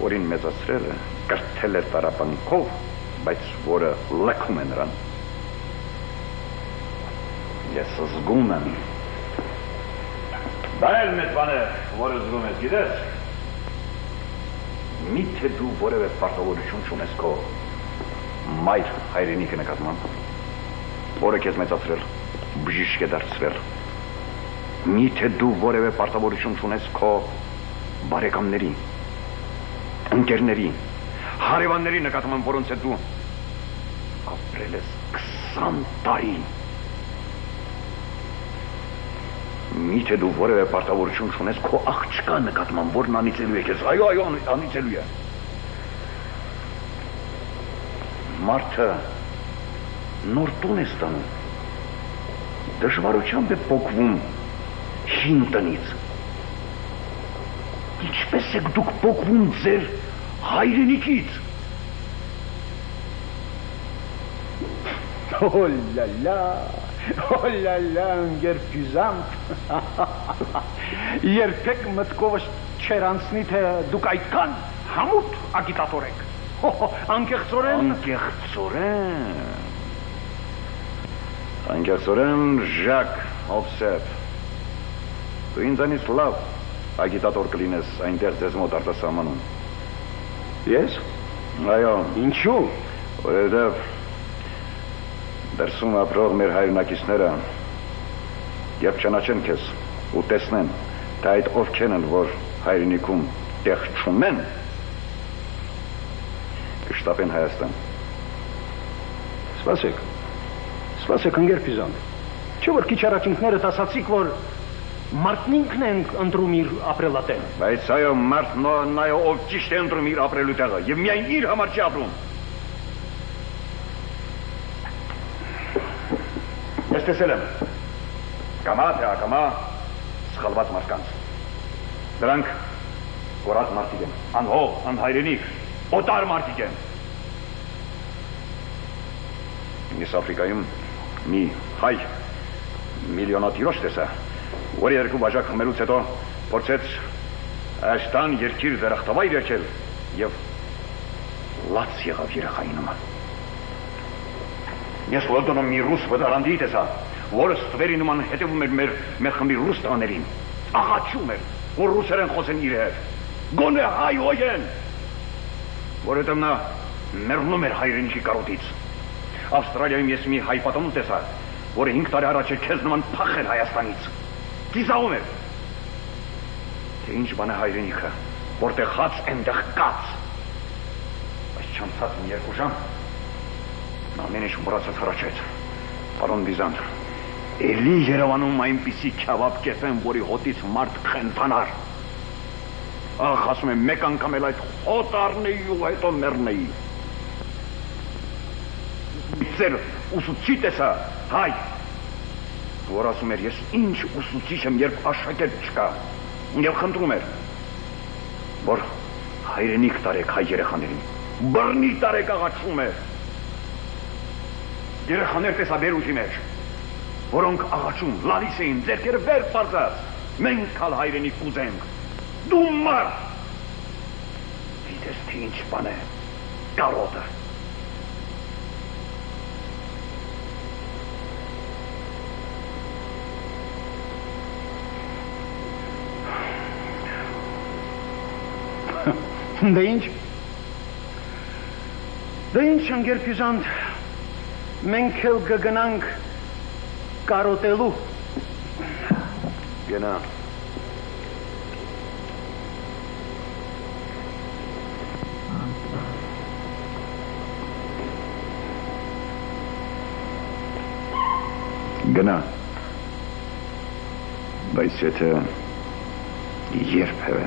որին մեծացրել է, կրթել է տարապանքով, բայց որը լքում է նրան։ Ես զգում եմ։ Դա էլ մեծ բան է, որը զգում ես, գիտես։ Միթե դու որևէ պարտավորություն չունես քո մայր հայրենիքի նկատմամբ, որը քեզ մեծացրել, բժիշկ է դարձրել։ Միթե դու որևէ պարտավորություն չունես քո բարեկամների, ընկերների, հարևանների նկատմամբ, որոնց հետ դու ապրել ես 20 տարի։ Միթե դու որևէ պարտավորություն չունես քո աղջկա նկատմամբ, որն անիծելու է քեզ։ Այո, անիծելու է։ Մարդը նոր տուն է ստանում, դժվարությամբ է պոկվում հին տնից։ Ինչպես եք դուք պոկվում ձեր հայրենիքից։ Օլալա, ընկեր Բյուզանտ։ Երբեք մտքովս չեր անցնի, թե դուք այդքան համուտ ագիտատոր եք։ Անկեղծորեն Ժակ Հովսեփ։ Դու ինձանից լավ ագիտատոր կլինես այնտեղ ձեզ մոտ արտասահմանում։ Ես։ Այո, Ինչու։ որովհետև դրսում ապրող մեր հայրենակիցները երբ ճանաչեն քեզ ու տեսնեն, թե այդ ովքեր են, որ հայրենիքում տեղ չունեն, կշտապեն Հայաստան։ Սպասեք ընկեր Պիզան։ Չէ՞ որ քիչ առաջ ինքներդ ասացիք, որ մարդն ինքն է ընտրում իր ապրելատեղը։ Բայց այո, մարդն այո, ով ճիշտ է ընտրում իր ապրելու տեղը եւ միայն իր համար չի ապրում։ Ես տեսել եմ կամա թե ակամա սխալված մարդկանց։ Դրանք կորած մարդիկ են, անհող, անհայրենիք, օտար մարդիկ են։ Ես Աֆրիկայում մի հայ միլիոնատիրոջ տեսա, որ երկու բաժակ խմելուց հետո փորձեց Աշտան երկիր դրախտավայր երկել եւ լաց եղավ երեխայի նման։ Ես Լոնդոնում մի ռուս վտարանդի տեսա, որը ստվերի նման հետևում էր մեր խմբի ռուս տղաներին, աղաչում էր, որ ռուսերեն խոսեն իր հետ, գոնե հայ են, որովհետև նա մեռնում էր հայրենիքի կարոտից։ Ավստրալիայում ես մի հայ պատանու տեսա, որը 5 տարի առաջ է քեզ նման փախել Հայաստանից։ Կիզաում էր։ Թե ինչ բան է հայրենիքը, որտեղ հաց այնտեղ կաց։ Բայց չանցած մի 2 ժամ ամեն ինչ մոռացած հառաչեց։ Պարոն Բիզան, էլի Երևանում այնպիսի քյավաբ կեֆեն, որի հոտից մարդ խենթանար։ Ախ, ասում եմ, մեկ անգամ էլ այդ հոտ առնեի ու հետո մեռնեի։ Ձեր ուսուցիչ տեսա, հայ, որ ասում էր, ես ինչ ուսուցիչ եմ, երբ աշակերտ չկա, եւ խնդրում էր, որ հայրենիք տարեք հայ երեխաներին, բռնի տարեք աղաչում էր։ Երեխաներ տեսա բերուտի մեջ, որոնք աղաչում, լալիս էին, ձեռքերը վեր պարզած, մենք ալ հայրենիք ուզենք, դու մարդ, գիտես թե ինչ բան է, կարոտը։ Դե ինչ ընկեր Պիզանտ, մենք էլ կգնանք կարոտելու։ Գնա։ Գնա։ Բայց եթե երբևէ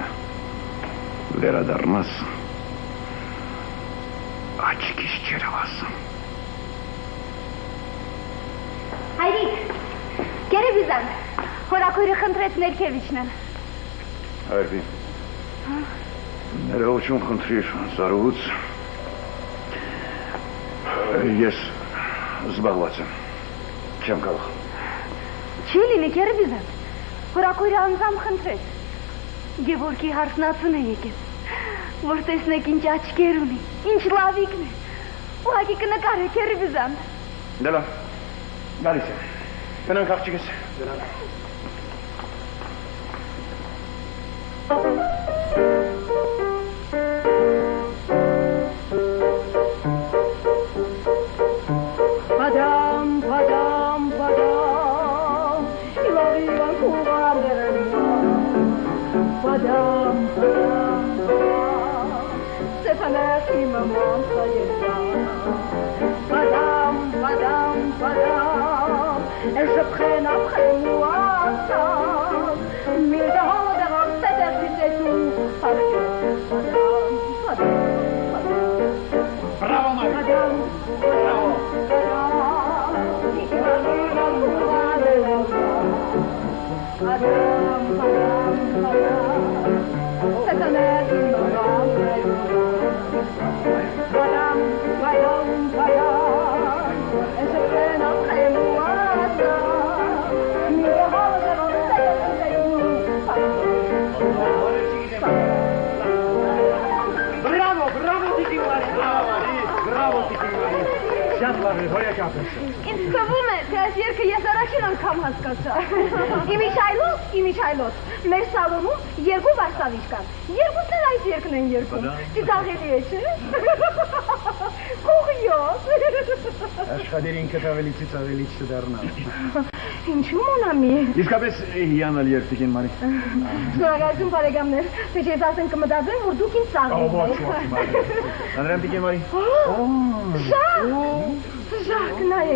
վերադառնաս, աչքիս չերավաս։ Հայրիկ, կերի Բիզան, հորակույրը խնդրեց ներքև իջնել։ Հայրվի, ներողություն խնդրիր Զարուհուց, ես զբաղված եմ, չեմ կարող։ Չի լինի, կերի Բիզան, հորակույրը անձամ խնդրեց, Գևորգի հարսնացուն է եկել, որ տեսնեք ինչ աչքեր ունի, ինչ լավիկն է, ուղղակի կնկարեք, կերի Բիզան։ Դե լավ, գալիս եմ։ Գնանք աղջիկս, գնանք։ Je prenne après moi ça, mais d'avoir cette c'est tout. Bravo, madame. Bravo. C'est un air qui me rend Madame, et je prenne après moi ça, mais d'avoir cette Bravo, Titi Marie. Bravo, Titi Marie. Շատ բարի, հոյակապ ես։ Ինձ թվում է, թե այս երկը ես առաջին անգամ հասկացա։ Իմիջայլոց, մեր սալոնում երկու վարսավիչ կան։ Երկուսն էլ այս երկն են երկում։ Ծիծաղելի է, չէ՞։ Խուղիոս։ Աշխատիր ինքդ ավելի ծիծաղելի չդառնալ։ Ինչու մոնամի։ Իսկապես հիանալ երթիկին Մարի։ Շնորհակալություն բարեկամներ, թե ես ասեմ կմտածեմ, որ դուք ինձ ծաղրում եք։ Ոչ, Մարի։ Անդրեմ տիկին Մարի։ Ժակ նայ,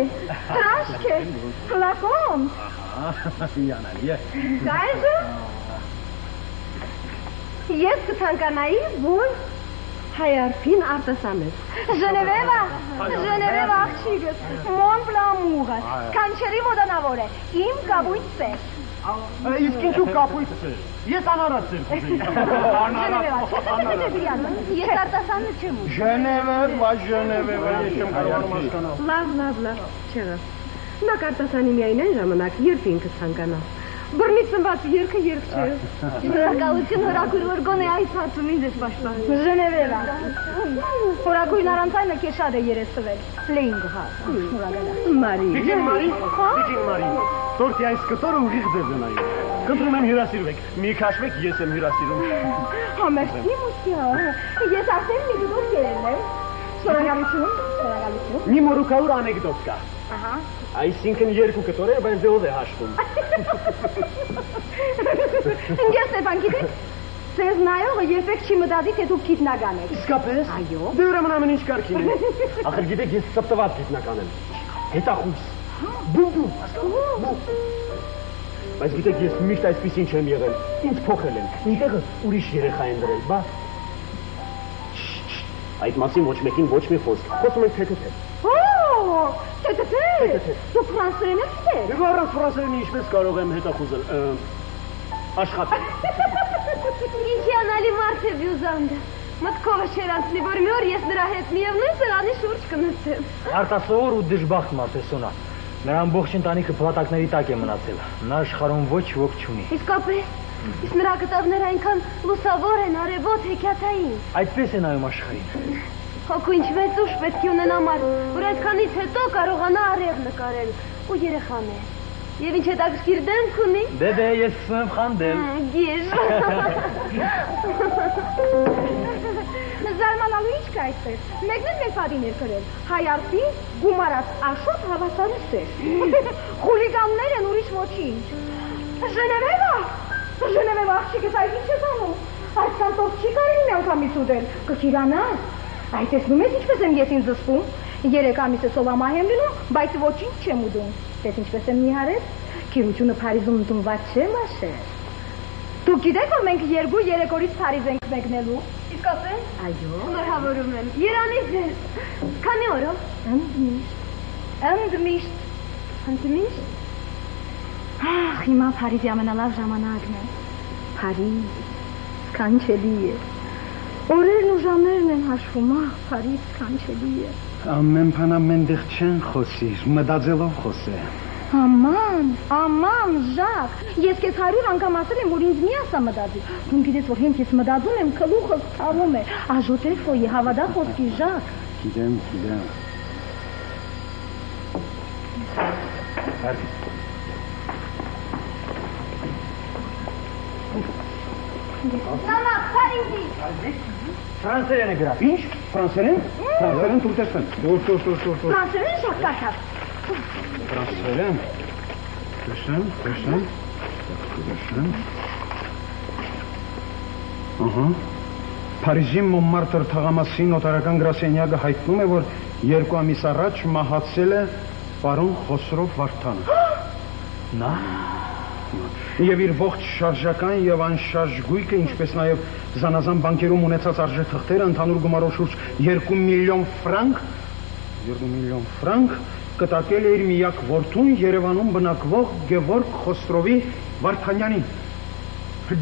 տրաշք է, ֆլակոն։ Հիանալի է։ Գայժը։ Ես կցանկանայի, որ հայարփին արտասանես։ Ժնևևա աղջիկս, մոն բլամուղը, կանչերի մոդանավոր է, իմ կապույտ սեր։ Իսկ ինչու կապույտ սեր։ Ես անարած եմ խոզեի։ Ես արտասանը չեմ ուշ։ Ժնևևա, ես չեմ կարողանում հասկանալ։ Լավ, չեղավ։ Նա կարտասանի միայն այն ժամանակ, երբ ինքը ցանկանա։ Բռնի ծնված երկը երկ չէ։ Շնորհակալություն հորակույր, որ գոնե այս հարցում ինձ ես պաշտպանում։ Ժնևևա։ Հորակույրն առանց այնը քեզ շատ է երես տվել։ Լինգ հա։ Շնորհակալ։ Մարի։ Տիկին Մարի, տորտի այս կտորը ուղիղ ձեզ է նայում։ Կընտրում եմ հյուրասիրվեք, մի քաշվեք, ես եմ հյուրասիրում։ Համերսի մուսյա, ես արդեն մի դուք երել եմ։ Շնորհակալություն։ Մի մորուքավոր անեկդոտ կա։ Ահա։ Այսինքն երկու կտոր է, բայց ձեով է հաշվում։ Ինձ Ստեփան գիտեք, ձեզ նայողը երբեք չի մտածի, թե դուք գիտնական եք։ Իսկապես։ Այո։ Դե ուրեմն ամեն ինչ կարգին է։ Ախր գիտեք, ես ծպտված գիտնական եմ։ Հետախույս։ Բում։ Բայց գիտեք, ես միշտ այսպեսին չեմ եղել։ Ինձ փոխել են։ Ինտեղը ուրիշ երեխա են դրել, բա։ Այդ մասին ոչ մեկին ոչ մի խոսք։ Խոսում ենք թե-թե։ Թե-թե։ Դուք ֆրանսերեն եք գիտեք։ Եվ առանց ֆրանսերենի ինչպես կարող եմ հետախուզել։ Աշխատել։ Ինչ անալի մարդ է Բյուզանդը։ Մտքովը չէր անցնի, որ մի օր ես նրա հետ միևնույն սեղանի շուրջ կնստեմ։ Արտասովոր ու դժբախտ մարդ է Սոնա։ Նրա ամբողջ ընտանիքը փլատակների տակ է մնացել։ Նա աշխարհում ոչ ոք չունի։ Իսկապես, իսկ նրա կտավները այնքան լուսավոր են, արևոտ, հեքիաթային։ Այդպես է նայում աշխարհին։ Հոգու ինչ մեծ ուժ պետք է ունենա մարդ, որ այդքանից հետո կարողանա արև նկարել ու երեխաներ։ Եվ ինչ հետաքրքիր դեմք ունի։ Դե, ես սկսում եմ խանդել։ Գիժ։ Զարմանալու ինչ կա այդպես։ Մեկն էլ մեր պատիներ կրել։ Հայարփի գումարած աշոտ հավասարի սեր։ Խուլիգաններ են ուրիշ ոչինչ։ Ժնևևա աղջիկս այս ինչ ես անում։ Այսքան տող չի կարելի մի անգամից ուտել։ Կճիրանաս։ Այ տեսնում ես ինչպես եմ ես ինձ զսպում։ 3 ամիս է սովամահ եմ լինում, բայց ոչինչ չեմ ուտում։ Տես ինչպես եմ նիհարել։ Քիրությունը Փարիզում ընդունված չէ, մաշեր։ Դուք գիտեք, որ մենք 2-3 օրից Փարիզ ենք մեկնելու։ Իսկապես։ Այո։ Շնորհավորում եմ։ Երանի ձեզ։ Քանի օրով։ Ընդմիշտ։ Ահ, հիմա Փարիզի ամենալավ ժամանակն է։ Փարիզ, սքանչելի է։ Օրերն ու ժամերն են հաշվում, Փարիզ սքանչելի է։ Ամեն բան ամենտեղ չեն խոսիր, մտածելով խոսե։ Աման, Ժակ, ես քեզ 100 անգամ ասել եմ, որ ինձ մի ասա մտածի։ Դու գիտես, որ հենց ես մտածում եմ, գլուխս ցավում է։ Աժոտել ֆոյի հավատա խոսքի Ժակ։ Գիտեմ։ Մամա, Փարիզի։ Ֆրանսերեն է գրած։ Ինչ? Ֆրանսերեն դուր տեսնեմ։ Դուր։ Ֆրանսերեն շակկացավ։ Ֆրանսերեն։ Տեսնեմ։ Ահա։ Փարիզի Մոնմարտր թաղամասի նոտարական գրասենյակը հայտնում է, որ 2 ամիս առաջ մահացել է պարոն Խոսրով Վարդանը։ Նա Եվ իր ողջ շարժական եւ անշարժ գույքը, ինչպես նաեւ զանազան բանկերում ունեցած արժեթղթերը ընդհանուր գումարով շուրջ 2 միլիոն ֆրանկ կտակել է իր միակ որդուն Երևանում բնակվող Գևորգ Խոսրովի Վարդանյանին։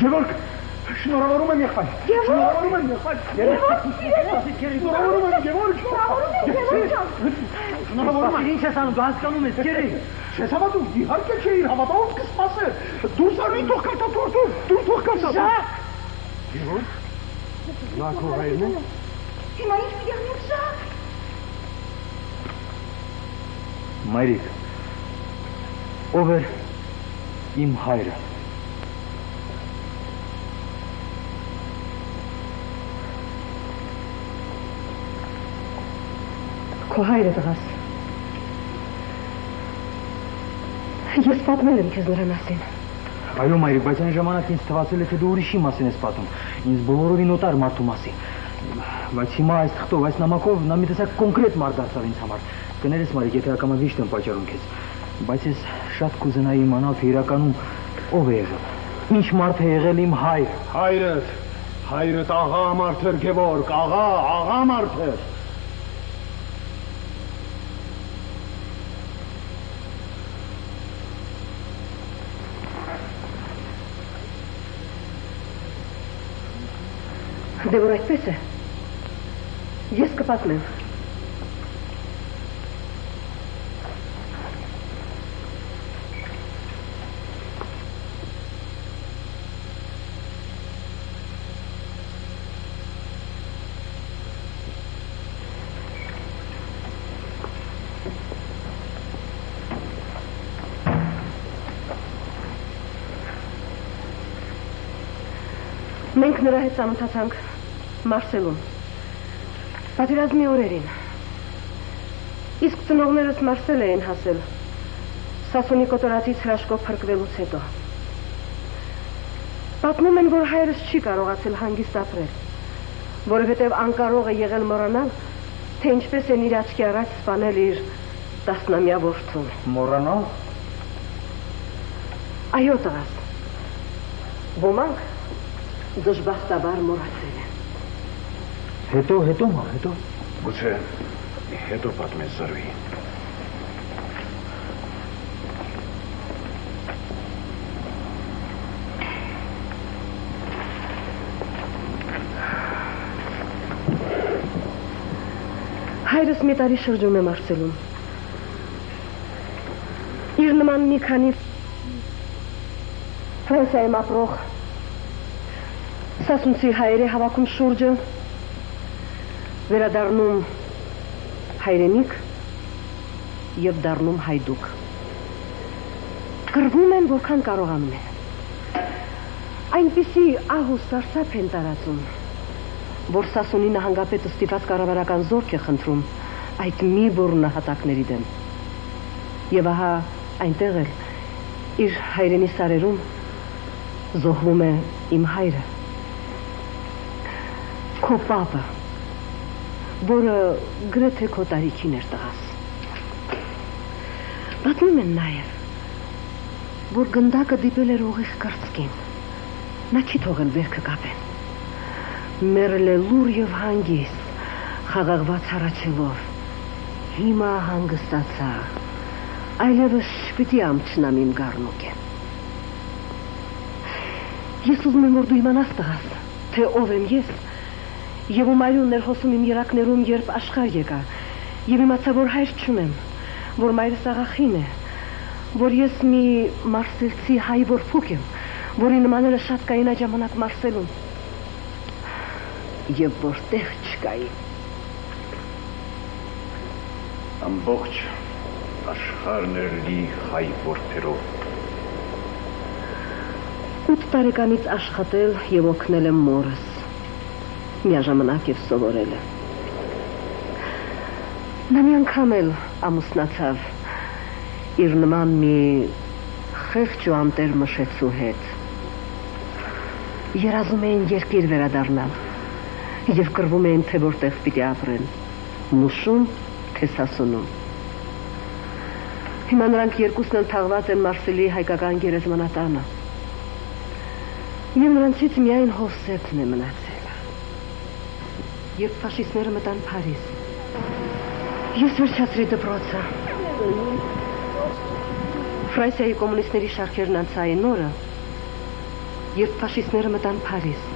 Գևորգ, շնորհավորում եմ եղբայր։ Շնորհավորում եմ եղբայր։ Ինչ ես անում, դու հասկանում ես, քերի։ Չես հավատում, իհարկե չէ, իր հավատով կսպասեր։ Դուրս արի, թող կարտա տորտում, դուրս թող կարտա։ Ժակ։ Գևորգ։ Նա քո հայրն է։ Հիմա ինչ պիտի անենք, Ժակ։ Մայրիկ, Ով էր իմ հայրը։ Քո հայրը տղաս։ Ես պատմել եմ քեզ նրա մասին։ Այո, մայրիկ, բայց այն ժամանակ ինձ թվացել է, թե դու ուրիշի մասին ես պատում, ինձ բոլորովին օտար մարդու մասին։ Բայց հիմա այս թղթով, այս նամակով նա մի տեսակ կոնկրետ մարդ դարձավ ինձ համար։ Կներես, մայրիկ, եթե ակամա վիշտ եմ պատճառում քեզ, բայց ես շատ կուզենայի իմանալ, թե իրականում ով է եղել։ Ինչ մարդ է եղել իմ հայրը։ Հայրդ աղա մարդ էր, Գևորգ, աղա մարդ էր։ Դե որ այդպես է, ես կպատմեմ։ Մենք նրա հետ ծանոթացանք Մարսելում, պատերազմի օրերին։ Իսկ ծնողներս Մարսել էին հասել Սասունի կոտորածից հրաշքով փրկվելուց հետո։ Պատմում են, որ հայրս չի կարողացել հանգիստ ապրել, որովհետև անկարող է եղել մոռանալ, թե ինչպես են իր աչքի առաջ սպանել իր 10-ամյա որդուն։ Մոռանալ։ Այո, տղաս։ Ոմանք դժբախտաբար մոռացել են։ Հետո։ Գուցե հետո պատմես Զարուհի։ Հայրս մի տարի շրջում է Մարսելում։ Իր նման մի քանի Ֆրանսիայում ապրող Սասունցի հայերի հավաքում շուրջը, վերադառնում հայրենիք եւ դառնում հայդուկ։ Կռվում են, որքան կարողանում են։ Այնպիսի ահ ու սարսափ են տարածում, որ Սասունի նահանգապետը ստիպված կառավարական զորք է խնդրում այդ մի բուռ նահատակների դեմ։ Եվ ահա այնտեղ էլ իր հայրենի սարերում զոհվում է իմ հայրը։ Քո պապը, որը գրեթե քո տարիքին էր տղաս։ Պատմում են նաև, որ գնդակը դիպել էր ուղիղ կրծքին։ Նա չի թողել վերքը կապեն։ Մեռել է լուր եւ հանգիստ, խաղաղված հառաչելով։ Հիմա հանգստացա, այլևս չպիտի ամչնամ իմ գառնուկեն։ Ես ուզում եմ, որ դու իմանաս տղաս, թե ով եմ ես, եւ ում այլունն էր հոսում իմ երակներում, երբ աշխարհ եկա, եւ իմացա, որ հայր չունեմ, որ մայրս աղախին է, որ ես մի մարսելցի հայ որփուկ եմ, որի նմաները շատ կային այդ ժամանակ Մարսելում, եւ որտեղ չկայի։ Ամբողջ աշխարհն էր լի հայ որբերով։ 8 տարեկանից աշխատել եւ օգնել եմ մորս, միաժամանակ եւ սովորել է։ Նա մի անգամ էլ ամուսնացավ իր նման մի խեղճ ու անտեր մշեցու հետ։ Երազում էին երկիր վերադառնալ եւ կռվում էին, թե որտեղ պիտի ապրեն, Մուշում, թե Սասունում։ Հիմա նրանք երկուսն են թաղված են Մարսելի հայկական գերեզմանատանը։ Եվ նրանցից միայն Հովսեփն է մնացել։ Երբ ֆաշիստները մտան Փարիզ, ես վերջացրի դպրոցը։ Ֆրանսիայի կոմունիստների շարքերն անցա այն օրը, երբ ֆաշիստները մտան Փարիզ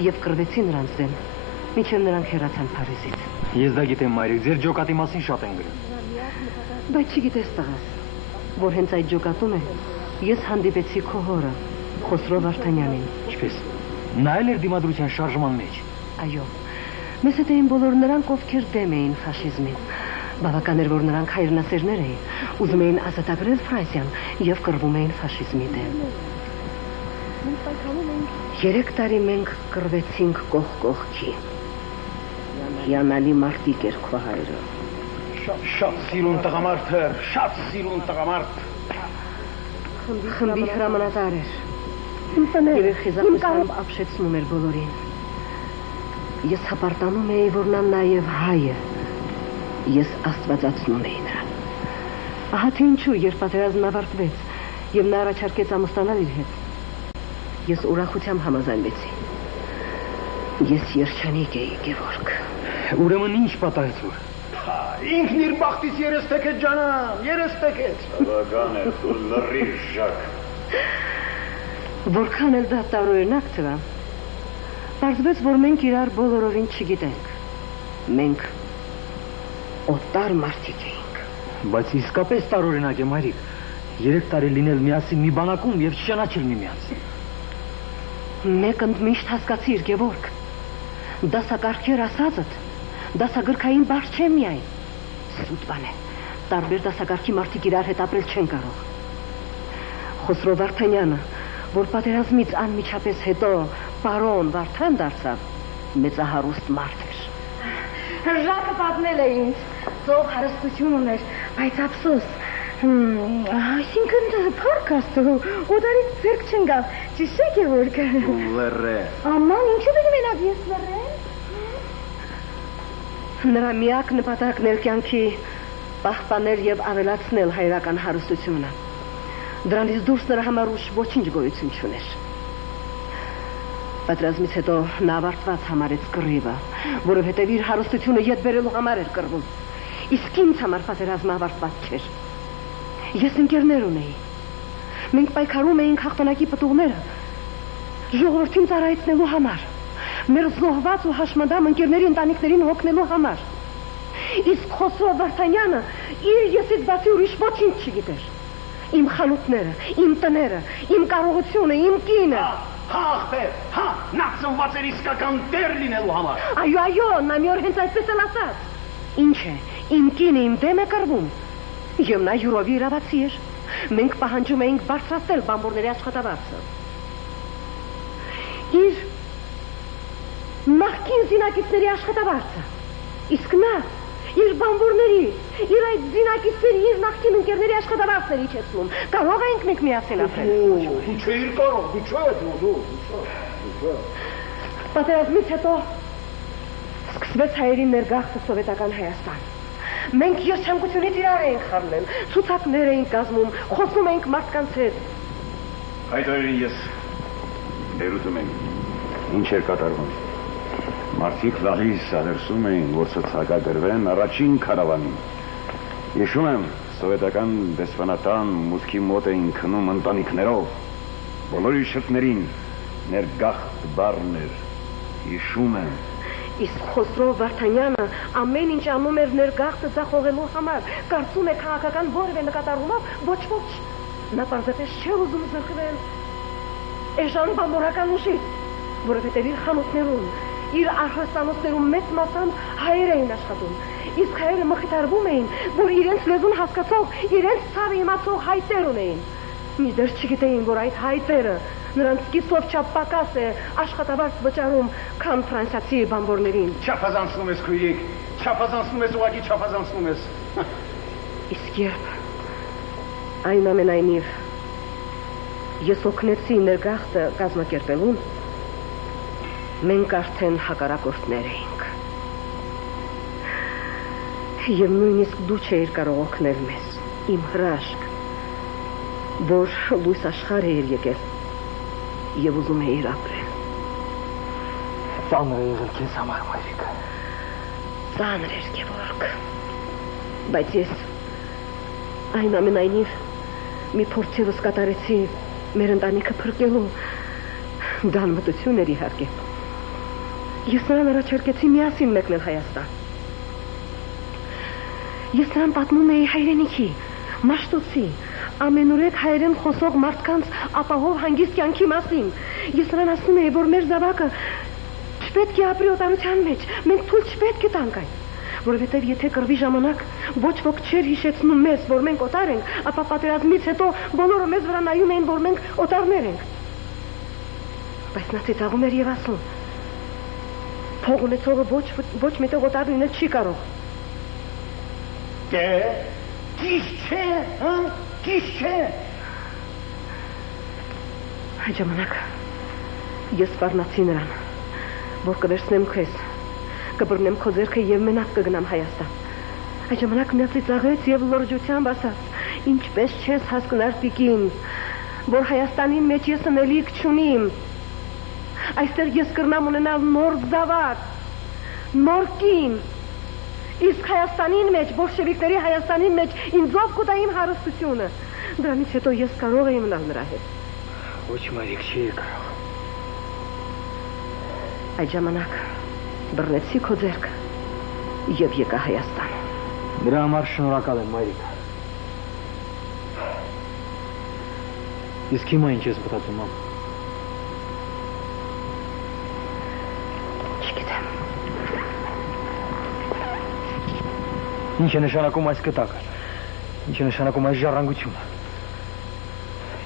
եւ կռվեցին նրանց դեմ, մինչև նրանք հեռացան Փարիզից։ Ես դա գիտեմ, մայրիկ, ձեր ջոկատի մասին շատ են գրում։ Բայց չգիտես տղաս, որ հենց այդ ջոկատում է ես հանդիպեցի քո հորը, Խոսրո Վարդանյանին։ Ինչպես։ Նա էլ էր դիմադրության շարժման մեջ։ Այո, մեզ հետ էին բոլոր նրանք, ովքեր դեմ էին ֆաշիզմին, Բավական էր, որ նրանք հայրենասերներ էին, ուզում էին ազատագրել Ֆրանսիան եւ կռվում էին ֆաշիզմի դեմ։ 3 տարի մենք կռվեցինք կողք կողքի։ Հիանալի մարտիկ էր քո հայրը։ Շատ սիրուն տղամարդ էր, շատ սիրուն տղամարդ։ Խմբի հրամանատար էր։ Երեխեզակությամբ ապշեցնում էր բոլորին։ Ես հապարտանում էի, որ նա նաև հայ է։ Ես աստվածացնում էի նրան։ Ահա թե ինչու, երբ պատերազմն ավարտվեց եւ նա առաջարկեց ամուսնանալ իր հետ, ես ուրախությամբ համաձայնվեցի։ Ես երջանիկ էի, Գևորգ։ Ուրեմն ինչ պատահեց որ։ Ինքն իր բախտից երես տեկեց ջանամ, երես տեկեց։ Բավական է, դու լրիր Ժակ։ Որքան էլ դա տարօրինակ թվա, պարզվեց, որ մենք իրար բոլորովին չգիտենք։ Մենք օտար մարդիկ էինք։ Բայց իսկապես տարօրինակ է, մայրիկ։ 3 տարի լինել միասին մի բանակում եւ չճանաչել միմյանց։ Մեկ ընդմիշտ հասկացիր, Գևորգ, դասակարգեր ասածդ, դասագրքային բառ չէ միայն։ Սուտ բան է, տարբեր դասակարգի մարդիկ իրար հետ ապրել չեն կարող։ Խոսրո Վարդանյանը, որ պատերազմից անմիջապես հետո պարոն Վարդան դարձավ, մեծահարուստ մարդ էր։ Ժակը պատմել է ինձ, ծով հարստություն ուներ, բայց ափսոս, այսինքն փառք Աստծո, օտարից ձեռք չընկավ, ճիշտ է Գևորգ։ Լրե։ Աման, ինչու դու մենակ ես լրեմ։ Նրա միակ նպատակն էր կյանքի պահպանել եւ ավելացնել հայրական հարստությունը։ Դրանից դուրս նրա համար ուշ ոչինչ գոյություն չուներ։ Պատերազմից հետո նա ավարտված համարեց կռիվը, որովհետև իր հարստությունը ետ բերելու համար էր կռվում։ Իսկ ինձ համար պատերազմը ավարտված չէր։ Ես ընկերներ ունեի։ Մենք պայքարում էինք հաղթանակի պտուղները ժողովրդին ծառայեցնելու համար, մեր զոհված ու հաշմանդամ ընկերների ընտանիքներին հոգնելու համար։ Իսկ Խոսրո Վարդանյանը իր եսից բացի ուրիշ ոչինչ չգիտեր։ Իմ խանութները, իմ տները, իմ կարողությունը, իմ կինը։ Հա, ախպեր, հա, նա ծնված էր իսկական տեր լինելու համար։ Այո, նա մի օր հենց այսպես էլ ասաց։ Ինչ է, իմ կինը իմ դեմ է կռվում։ Եվ նա յուրովի իրավացի էր։ Մենք պահանջում էինք բարձրացնել բանվորների աշխատավարձը։ Իր նախկին զինակիցների աշխատավարձը։ Իսկ նա իր բանվորների, իր այդ զինակիցների, իր նախկին ընկերների աշխատավարձն իջեցնում։ Կարող ենք մենք միասին ապրել։ Դու չէիր կարող, դու չէ։ Պատերազմից հետո սկսվեց հայերի ներգաղթը սովետական Հայաստան։ Մենք երջանկությունից իրար էինք խառնել, ցուցակներ էինք կազմում, խոսում էինք մարդկանց հետ։ Այդ օրերին ես դերուտում եմ, ինչ էր կատարվում։ Մարդիկ լալիս ադերսում էին, որ ցուցակագրվեն առաջին քարավանին։ Հիշում եմ, սովետական դեսպանատան մուտքի մոտ էին քնում ընտանիքներով, բոլորի շրթներին ներգաղթ բառն էր, հիշում եմ։ Իսկ Խոսրո Վարդանյանը ամեն ինչ անում էր ներգաղթը ձախողելու համար, կարծում է քաղաքական որևէ նկատառումով ոչ, նա պարզապես չէր ուզում զրկվել էժան բանվորական ուժից, որովհետև իր խանութներում, իր արհեստանոցներում մեծ մասամբ հայեր էին աշխատում, իսկ հայերը մխիթարվում էին, որ իրենց լեզուն հասկացող, իրենց ցավը իմացող հայտեր ունեին։ Մինչդեռ չգիտեին, որ այդ հայտերը նրանց կիսով չափ պակաս է աշխատավարձ վճարում, քան ֆրանսիացի բանվորներին։ Չափազանցնում ես քույրիկ, չափազանցնում ես, ուղղակի չափազանցնում ես։ Իսկ երբ այնուամենայնիվ ես օգնեցի ներգաղթը կազմակերպելուն, մենք արդեն հակառակորդներ էինք։ Եվ նույնիսկ դու չէիր կարող օգնել մեզ, իմ հրաշք, որ լույս աշխարհ էր եկել եւ ուզում էիր ապրել։ Ծանր է եղել քեզ համար, մայրիկ։ Ծանր էր, Գևորգ։ Բայց ես այնուամենայնիվ մի փորձ եւս կատարեցի մեր ընտանիքը փրկելու։ Դա անմտություն էր իհարկե։ Ես նրան առաջարկեցի միասին մեկնել Հայաստան։ Ես նրան պատմում էի հայրենիքի, Մաշտոցի, ամենուրեք հայերեն խոսող մարդկանց ապահով հանգիստ կյանքի մասին։ Ես նրան ասում էի, որ մեր զավակը չպետք է ապրի օտարության մեջ, մենք թույլ չպետք է տանք այն։ որովհետև եթե կռվի ժամանակ ոչ ոք չէր հիշեցնում մեզ, որ մենք օտար ենք, ապա պատերազմից հետո բոլորը մեզ վրա նայում էին, որ մենք օտարներ ենք։ Բայց նա ծիծաղում էր եւ ասում. Փող ունեցողը ոչ միտեղ օտար լինել չի կարող։ Դե, ճիշտ չէ, հա? Ճիշտ չէ։ Այդ ժամանակ ես սպառնացի նրան, որ կվերցնեմ քեզ, կբռնեմ քո ձեռքը եւ մենակ կգնամ Հայաստան։ Այդ ժամանակ նա ծիծաղեց եւ լրջությամբ ասաց. ինչպես չես հասկնար տիկին, որ Հայաստանի մեջ ես անելիք չունիմ։ Այստեղ ես կրնամ ունենալ նոր զավակ, նոր կին։ Իսկ Հայաստանին մեջ, բոլշևիկների Հայաստանին մեջ ինձով կուտայիմ հարստությունը։ Դրանից հետո ես կարող եմ մնալ նրա հետ։ Ոչ մայրիկ չի կարող։ Այդ ժամանակ բռնեցի քո ձեռքը եւ եկա Հայաստան։ Դրա համար շնորհակալ եմ, մայրիկ։ Իսկ հիմա ինչ ես մտածում, մամ։ Չգիտեմ։ Ինչ է նշանակում այս կտակը։ Ինչ է նշանակում այս ժառանգությունը։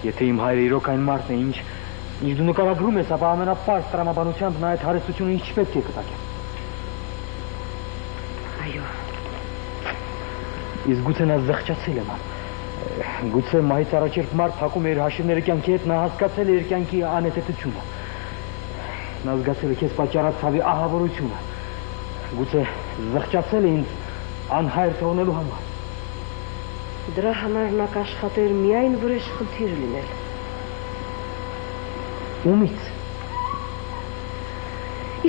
Եթե իմ հայրը իրոք այն մարդն է, ինչ դու նկարագրում ես, ապա ամենապարզ տրամաբանությամբ նա այդ հարստությունը ինչ պետք է կտակեմ։ Այո։ Իսկ գուցե նա զղջացել է, մամ։ Գուցե մահից առաջերտ մարդ հակում է իր հաշիվները կյանքի հետ, նա հասկացել է իր կյանքի անհետեթությունը։ Նա զգացել է քեզ պատճառած ցավի ահավորությունը։ Գուցե զղջացել է ինձ անհայր թողնելու համար։ Դրա համար նա կաշխատեր միայն վրեժ խնդիր լինել։ Ումից։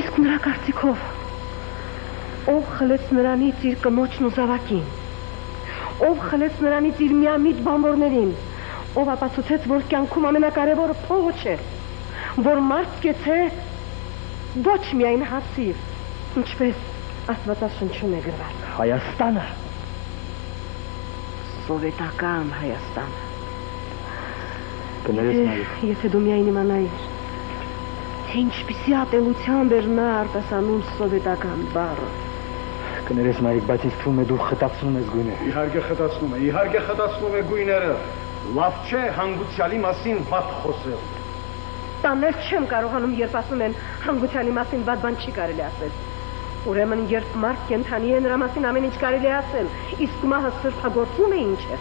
Իսկ նրա կարծիքով ով խլեց նրանից իր կնոջն ու զավակին, ով խլեց նրանից իր միամիտ բանվորներին, ով ապացուցեց, որ կյանքում ամենակարևորը փողը չէ, որ մարդ կեցե ոչ միայն հացիր, ինչպես Աստվածաշնչում է գրված։ Հայաստանը։ Սովետական Հայաստանը։ Կներես մայրիկ։ Եթե դու միայն իմանայիր, թե ինչպիսի ատելությամբ էր նա արտասանում սովետական բառը։ Կներես մայրիկ, բայց ինձ թվում է դու խտացնում ես գույները։ Իհարկե խտացնում է գույները։ Լավ չէ հանգուցյալի մասին վատ խոսել։ Տանել չեմ կարողանում, երբ ասում են հանգուցյալի մասին վատ բան չի կարելի ասել։ Ուրեմն երբ մարդ կենդանի է, նրա մասին ամեն ինչ կարելի է ասել, իսկ մահը սրբագործում է ինչ է։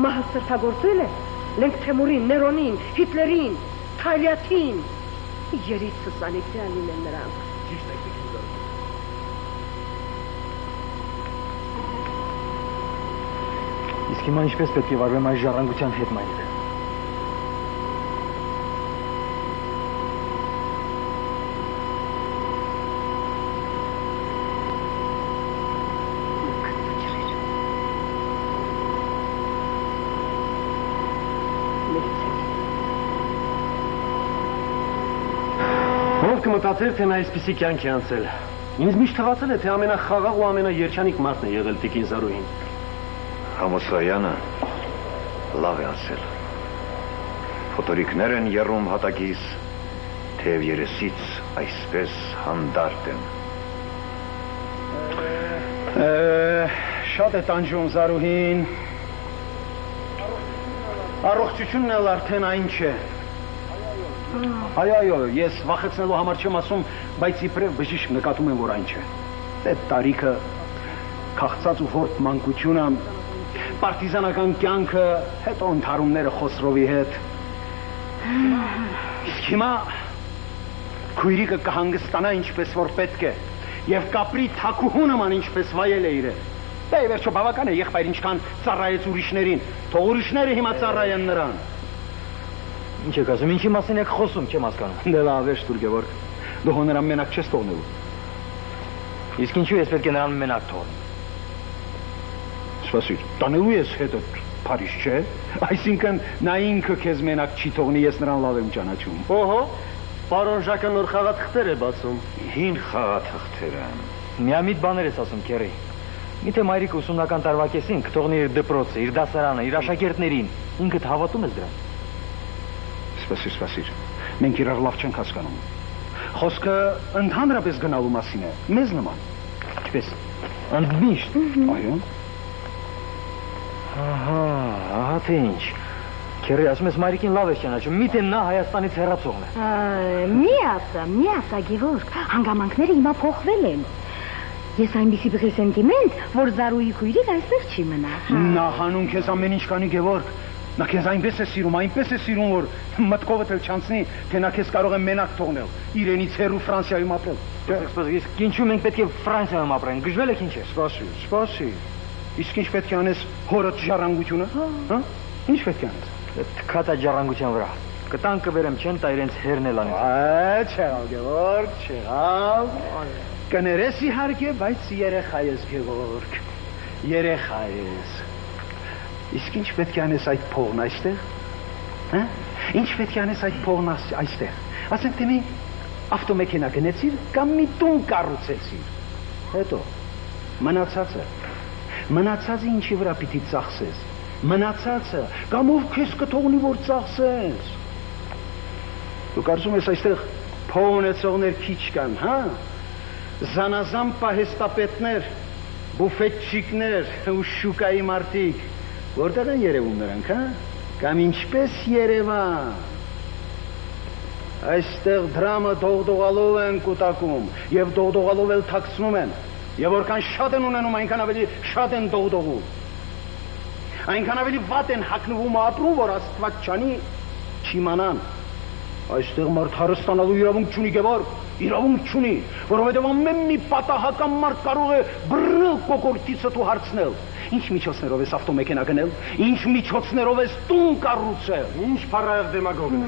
Մահը սրբագործել է Լենք Թեմուրին, Ներոնին, Հիտլերին, Թալյաթին, երիցս անիծյալ լինեն նրանք։ Ճիշտ եք դուք։ Իսկ հիմա ինչպես պետք է վարվեմ այս ժառանգության հետ, մայրիկ։ Ով կմտածեր, թե նա այսպիսի կյանք է անցել։ Ինձ միշտ թվացել է, թե ամենախաղաղ ու ամենաերջանիկ մարդն է եղել տիկին Զարուհին։ Համոսայանը լավ է ասել։ Ֆոտորիկներ են եռում հատակից, թեև երեսից այսպես հանդարտ են։ Շատ է տանջում Զարուհին։ Առողջությունն էլ արդեն այն չէ։ Այո, ես վախեցնելու համար չեմ ասում, բայց իբրև բժիշկ նկատում եմ, որ այն չէ։ Այդ տարիքը, քաղցած ու հորտ մանկությունը, պարտիզանական կյանքը, հետո ընդհարումները Խոսրովի հետ։ Իսկ հիմա քույրիկը կհանգստանա ինչպես որ պետք է, եւ կապրի թաքուհու նման ինչպես վայել է իրեն։ Դե վերջո բավական է եղբայր ինչքան ծառայեց ուրիշներին, թող ուրիշները հիմա ծառայեն նրան։ Ինչ եք ասում, ինչի մասին եք խոսում, չեմ հասկանում։ Դե լավ է, Շտուրգևորգ, դու հո նրան մենակ չես թողնելու։ Իսկ ինչու ես պետք է նրան մենակ թողնեմ։ Սպասիր, տանելու ես հետը Փարիզ, չէ։ Այսինքն նա ինքը քեզ մենակ չի թողնի, ես նրան լավ եմ ճանաչում։ Օհո, պարոն Ժակը նոր խաղաթղթեր է բացում։ Հին խաղաթղթերը։ Միամիտ բաներ ես ասում, Քերի։ Միթե մայրիկը ուսումնական տարվա կեսին կթողնի իր դպրոցը, իր դասարանը, իր աշակերտներին։ Ինքդ հավատում ես դրան։ Սպասիր, մենք իրար լավ չենք հասկանում։ Խոսքը ընդհանրապես գնալու մասին է, մեզ նման։ Ինչպես։ Ընդմիշտ։ Այո։ Ահա թե ինչ։ Քերի ասում ես Մարիկին լավ է ճանաչում, միթե նա Հայաստանից հեռացողն է։ Մի ասա Գևորգ, հանգամանքները հիմա փոխվել են։ Ես այնպիսի պրեսենտիմենտ, որ Զարուհի քույրիկ այստեղ չի մնա։ Նա հանուն քեզ ամեն ինչ կանի Գևորգ։ Նա քեզ այնպես է սիրում, որ մտքովդ էլ չանցնի, թե նա քեզ կարող է մենակ թողնել, իրենից հեռու Ֆրանսիայում ապրել։ Իսկ ինչու մենք պետք է Ֆրանսիայում ապրենք, գժվել եք ինչ է։ Սպասի։ Իսկ ինչ պետք է անես հորդ ժառանգությունը, հա? Ինչ պետք է անես։ Թքատա ժառանգության վրա։ Կտան կբերեմ չեն տա իրենց հերնել անես։ Չեղավ Գևորգ, չեղավ։ Կներես իհարկե, բայց երեխա ես Գևորգ, երեխա ես։ Իսկ ինչ պետք է անես այդ փողն այստեղ, հա? Ինչ պետք է անես այդ փողն այստեղ։ Ասենք թե մի ավտոմեքենա գնեցիր կամ մի տուն կառուցեցիր։ Հետո մնացածը ինչի վրա պիտի ծախսես։ Մնացածը կամ ով քեզ կթողնի որ ծախսես։ Դու կարծում ես այստեղ փող ունեցողներ քիչ կան, հա? Զանազան պահեստապետներ, բուֆետչիկներ ու շուկայի մարդիկ, որտեղ են երևում նրանք, հա? Կամ ինչպես Երևան։ Այստեղ դրամը դողդողալով են կուտակում եւ դողդողալով էլ թաքցնում են։ Եվ որքան շատ են ունենում, այնքան ավելի շատ են դողդողում։ Այնքան ավելի վատ են հագնվում ու ապրում, որ Աստված չանի չիմանան։ Այստեղ մարդ հարստանալու իրավունք չունի Գևորգ, իրավունք չունի, որովհետև ամեն մի պատահական մարդ կարող է բռնել կոկորդիցդ ու հարցնել. Ինչ միջոցներով ես ավտոմեքենա գնել, ինչ միջոցներով ես տուն կառուցել, ինչ փառայեղ դեմագոգն է։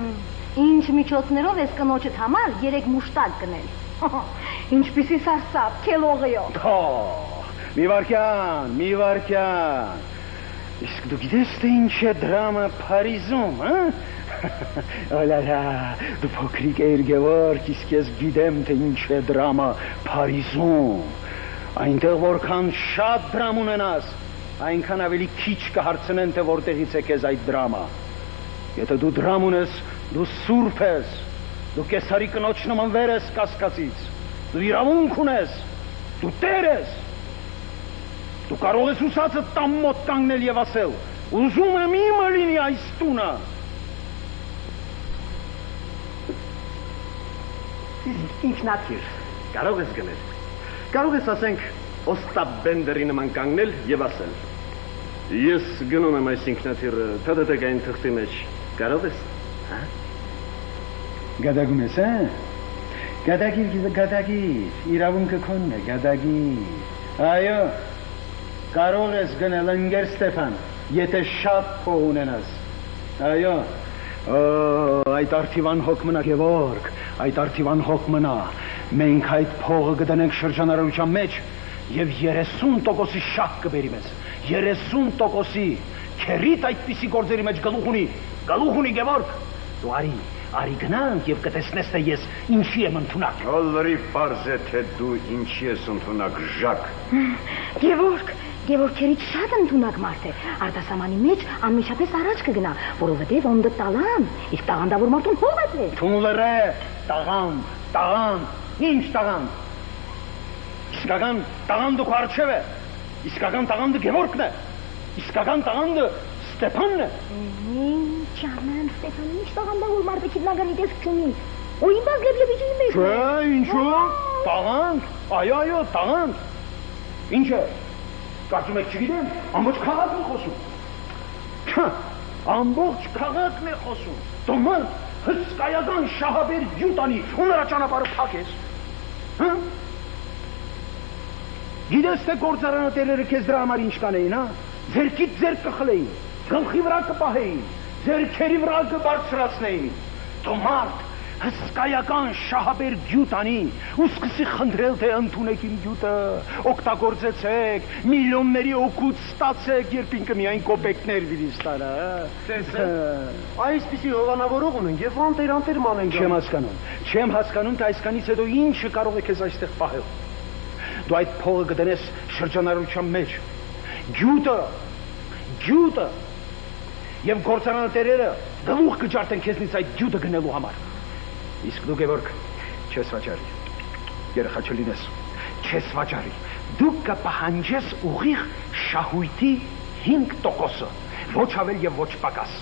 Ինչ միջոցներով ես կնոջդ համար 3 մուշտակ գնել։ Ինչպիսի սարսափ, քելողիո։ Մի վարքյան։ Իսկ դու գիտես թե ինչ է դրամը Փարիզում, հա? Օլալա, դու փոքրիկ էիր Գևորգ, իսկ ես գիտեմ թե ինչ է դրամը Փարիզում։ Այնտեղ որքան շատ դրամ ունենաս, այնքան ավելի քիչ կհարցնեն թե որտեղից է քեզ այդ դրամը։ Եթե դու դրամ ունես, դու սուրբ ես, դու կեսարի կնոջ նման վեր ես կասկածից, դու իրավունք ունես, դու տեր ես։ Դու կարող ես ուսածը տամ մոտ կանգնել եւ ասել. ուզում եմ իմը լինի այս տունը։ Ինքնաթիռ կարող ես գնել։ Կարող ես ասենք Օստապ Բենդերի նման կանգնել եւ ասել. ես գնում եմ այս ինքնաթիռը թեթեթային թղթի մեջ։ Կարող ես, հա? Գադագում ես, հա? Գադագիր, իրավունքը քոնն է, գադագիր։ Այո, կարող ես գնել ընկեր Ստեփան, եթե շատ փող ունենաս։ Այո, այդ արդիվան հոգ մնա Գևորգ, այդ արդիվան հոգ մնա։ Մենք այդ փողը կդնենք շրջանառության մեջ եւ 30%-ի շահ կբերի մեզ։ 30%-ի քերիտ այդպիսի գործերի մեջ գլուխ ունի Գևորգ։ Դու արի գնանք եւ կտեսնես թե ես ինչի եմ ընդունակ։ Ոլրի պարզ է թե դու ինչի ես ընդունակ Ժակ։ Գևորգ քերիտ շատ ընդունակ մարդ է։ Արտասահմանի մեջ անմիջապես առաջ կգնա, որովհետեւ ոնդը տաղան, իսկ տաղանդավոր մարդուն հողը է։ Թուն լրե, տաղանդ, ինչ տաղանդ։ Իսկական տաղանդը քո առջև է։ Իսկական տաղանդը Գևորգն է։ Իսկական տաղանդը Ստեփանն է։ Ինչ անեմ Ստեփան, ինչ տաղանդավոր մարդ է, քիդնագանի տեսք չունի։ Ու իմ բազլեբլեբիջի մեջ։ Չէ, ինչու՞։ Տաղանդ։ Այո, տաղանդ։ Ինչ է։ Կարծում եք չգիտեմ, ամբողջ քաղաքն է խոսում։ Ամբողջ քաղաքն է խոսում։ Դու մարդ հսկայական շահաբեր յուտանի ու նրա ճանապարհը փակես։ Հա՞։ Գիտես թե գործարանատերերը քեզ դրա համար ինչ կանեին, հա։ Ձերքից ձեր կխլեին, գլխի վրա կպահեին, ձերքերի վրա կբարձրացնեին։ Դու մարդ հսկայական շահաբեր գյուտանի ու սկսի խնդրել թե ընդունեք իմ գյուտը, օգտագործեցեք, միլիոնների օգուտ ստացեք, երբ ինքը միայն կոպեկներ վիրիս տանա, Այսպիսի հովանավորող ունենք եւ անտեր մանենք։ Չեմ հասկանում թե այսքանից հետո ինչը կարող է քեզ այստեղ պահել։ Դու այդ փողը կդնես շրջանառության մեջ։ Գյուտը եւ գործարանատերերը գլուխ կջարդեն քեզնից այդ գյուտը գնելու համար։ Իսկ դու Գևորգ չես վաճառի։ Երեխա չլինես, չես վաճառի։ Դու կպահանջես ուղիղ շահույթի 5%-ը, ոչ ավել եւ ոչ պակաս։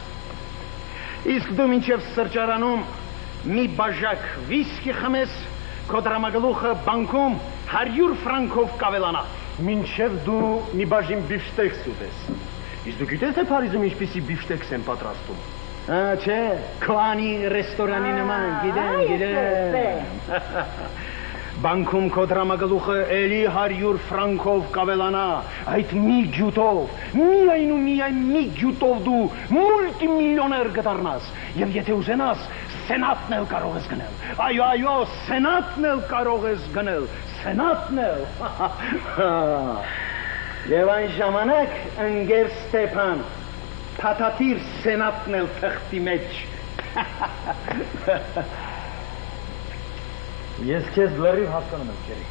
Իսկ դու մինչև սրճարանում մի բաժակ վիսկի խմես, քո դրամագլուխը բանկում 100 ֆրանկով կավելանա։ Մինչև դու մի բաժին բիֆշտեքս ուտես։ Իսկ դու գիտես թե Փարիզում ինչպիսի բիֆշտեքս են պատրաստում։ Չէ, քոանի ռեստորանի նման, գիտեմ։ Բանկում քո դրամագլուխը էլի 100 ֆրանկով կավելանա, այդ մի գյուտով, միայն ու միայն մի գյուտով դու մուլտիմիլիոներ կդառնաս, եւ եթե ուզենաս, սենատն էլ կարող ես գնել, այո, սենատն էլ կարող ես գնել, սենատն էլ, եւ այն ժամանակ, ընկեր Ստեփան, փաթաթիր սենատն էլ թղթի մեջ, Ես քեզ լրիվ հասկանում եմ, Քերի։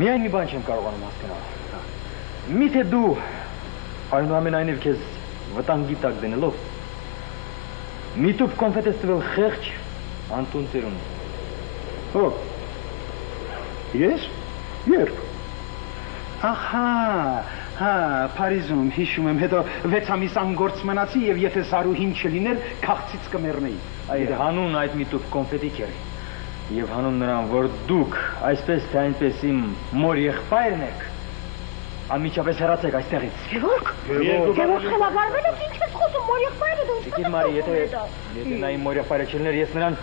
Միայն մի բան չեմ կարողանում հասկանալ։ Միթե դու այնուամենայնիվ քեզ վտանգի տակ դնելով մի տուփ կոնֆետ ես տվել խեղճ Անտուն ծերունի։ Ո՞վ։ Ես։ Երբ։ Ահա, Փարիզում հիշում եմ, հետո 6 ամիս անգործ մնացի եւ եթե Սարուհին չլիներ, քաղցից կմեռնեի։ Այդ հանուն այդ մի տուփ կոնֆետի, Քերի։ Եվ հանուն նրան, որ դուք այսպես թե այնպես իմ մոր եղբայրն եք, անմիջապես հեռացեք այստեղից։ Գևորգ, խելագարվել եք, ինչ ես խոսում, մոր եղբայրը դու Տիկին Մարի, եթե նա իմ մոր եղբայրը չլիներ, ես նրան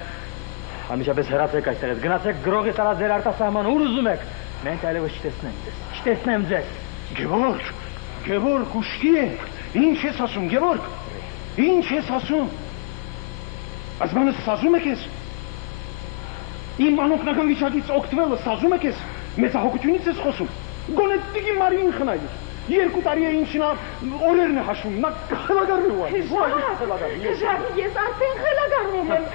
անմիջապես հեռացեք այստեղից, գնացեք գրողի տարած ձեր արտասահման, ուր ուզում եք, մենք այլևս չտեսնեմ ձեզ։ Գևորգ, ուշքի եք, ինչ ես ասում, Գևորգ, ինչ ես ասում, այս բանը սազում եք ես, իմ անօգնական վիճակից օգտվելը սազում եք ես, մեծահոգությունից ես խոսում, գոնե Տիկին Մարիին խնայիր, 2 տարի է ինչ նա օրերն է հաշվում, նա խելագարվում է։ Ժակ, ես արդեն խելագարվում եմ,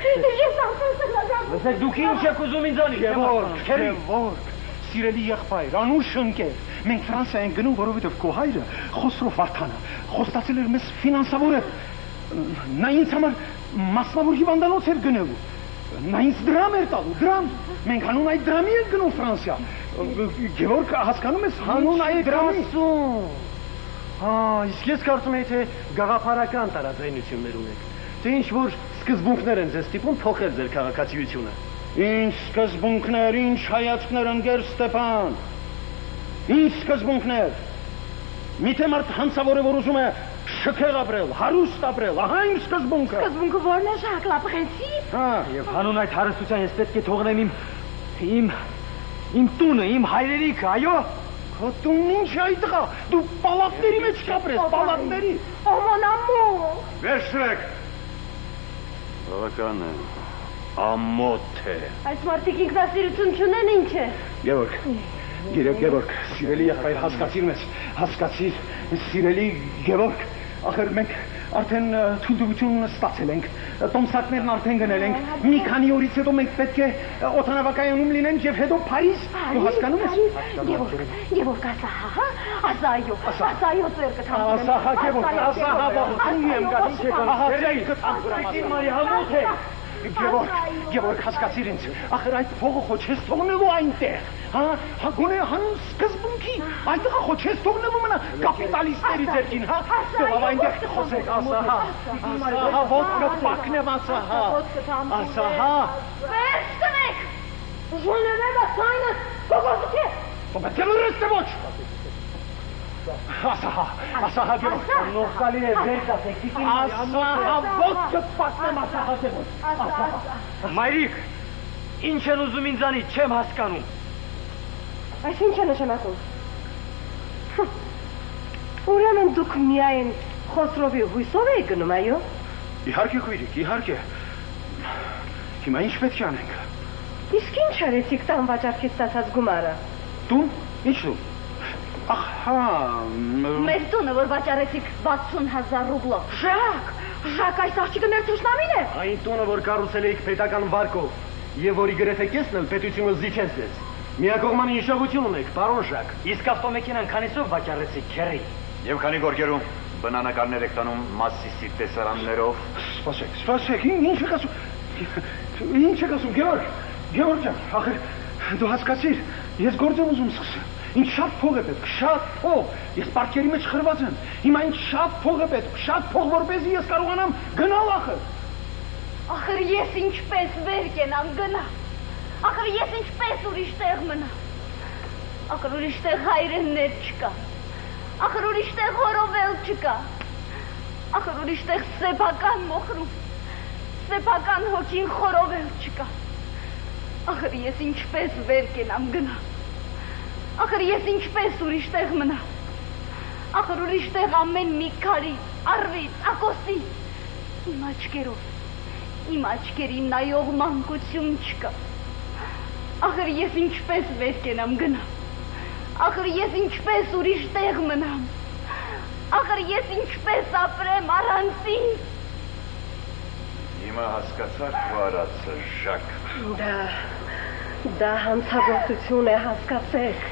ես արդեն խելագարվում եմ։ Լսեք, դուք ինչ եք ուզում ինձանից, Գևորգ, սիրելի եղբայր, անուշ ընկեր, մենք Ֆրանսիա ենք գնում, որովհետև քո հայրը Խոսրով Վարդանը խոստացել էր մեզ ֆինանսավորել, նա ինձ համար մասնավոր հիվանդանոց էր գնելու, նա ինձ դրամ էր տալու, դրամ, մենք հանուն այդ դրամի ենք գնում Ֆրանսիա, Գևորգ, հասկանում ես, հանուն այդ դրամի։ Իսկ ես կարծում եի, թե գաղափարական տարաձայնություններ ունեք, թե ինչ որ սկզբունքներ են ձեզ ստիպում փոխել ձեր քաղաքացիությունը։ Ինչ սկզբունքներ, ինչ հայացքներ, ընկեր Ստեփան, ինչ սկզբունքներ, միթե մարդ հանցավոր է, որ ուզում է շքեղ ապրել, հարուստ ապրել, ահա իմ սկզբունքը։ Սկզբունքը որն է, Ժակ, լա պրինցիպ։ Եվ հանուն այդ հարստության ես պետք է թողնեմ իմ տունը, իմ հայրենիքը, այո։ Քո տունն ինչ է այդ տղա, դու պալատների մեջ կապրես, պալատների։ Օմոն ամո։ Վերցրեք։ Բավական է, ամոթ է։ Այս մարդիկ ինքնասիրություն չունեն, ինչ է։ Գևորգ, սիրելի եղբայր, հասկացիր մեզ, հասկացիր, սիրելի Գևորգ, ախր մենք արդեն թույլտվություն ստացել ենք, տոմսակներն արդեն գնել ենք, մի քանի օրից հետո մենք պետք է օդանավակայանում լինենք եւ հետո Փարիզ, դու հասկանում ես։ Գևորգ, ասա այո, ծերկը թամբուրեմ։ Ասա, Գևորգ, ողջունի եմ գալիս, Տիկին Մարի, համոթ է։ Գևորգ, հասկացիր ինձ, ախր այդ փողը խո չես թողնելու այնտեղ, հա, գոնե հանուն սկզբունքի, այնտեղ խո չես թողնելու մնա կապիտալիստների ձեռքին, հա, դու այնտեղ կխոսեք, ասա, ոտքը պակնեմ, ասա, Վերջ տնեք, ժոնևեմ ասայնը, կողոսուք է։ Դու պետք է լրես թե ոչ, ասա, Գևորգ, նոխկալի է, վերջ ասեք, Տիկին ասա, ոտքը պակնեմ, ասա, Գևորգ, Մայրիկ, ինչ են ուզում ինձանից, չեմ հասկանում։ Այս ինչ է նշանակում։ Ուրեմն դուք միայն Խոսրովի հույսով եք գնում, այո։ Իհարկե քույրիկ, իհարկե։ Հիմա ինչ պետք է անենք։ Իսկ ինչ արեցիք տան վաճառքից ստացած գումարը։ Տուն, ինչ տուն։ Ահա, Մեր տունը, որ վաճառեցիք 60,000 ռուբլով։ Ժակ, այս աղջիկը մեր թշնամին է։ Այն տունը, որ կառուցել էիք պետական վարկով, եւ որի գրեթե կեսն էլ պետությունը զիջեց ձեզ։ Միակողմանի հիշողություն ունեք, պարոն Ժակ։ Իսկ ավտոմեքենան քանիսով վաճառեցիք, Քերի։ Եվ քանի գորգերում բնանկարներ եք տանում Մասիսի տեսարաններով։ Սպասեք, ինչ եք ասում, Գևորգ ջան, ախր Դու հասկացիր, ես գործ եմ ուզում սկսեմ։ Ինձ շատ փող է պետք, շատ փող։ Ես պարտքերի մեջ խրված եմ։ Հիմա ինձ շատ փող է պետք, շատ փող, որպեսզի ես կարողանամ գնալ ախր։ Ախր ես ինչպես վեր կենամ գնա։ Ախր ես ինչպես ուրիշ տեղ մնամ։ Ախր ուրիշ տեղ հայրեններ չկա։ Ախր ուրիշ տեղ հորովել չկա։ Ախր ուրիշ տեղ սեփական մոխրում, սեփական հոգին խորովել չկա։ Ախր ես ինչպես վեր կենամ գնամ։ Ախր ես ինչպես ուրիշ տեղ մնամ։ Ախր ուրիշ տեղ ամեն մի քարի, առվի, ակոսի իմ աչքերին նայող մանկություն չկա։ Ախր ես ինչպես վեր կենամ գնամ։ Ախր ես ինչպես ուրիշ տեղ մնամ։ Ախր ես ինչպես ապրեմ առանց ինձ։ Հիմա հասկացար քո արածը, Ժակ։ Դա հանցագործություն է, հասկացեք։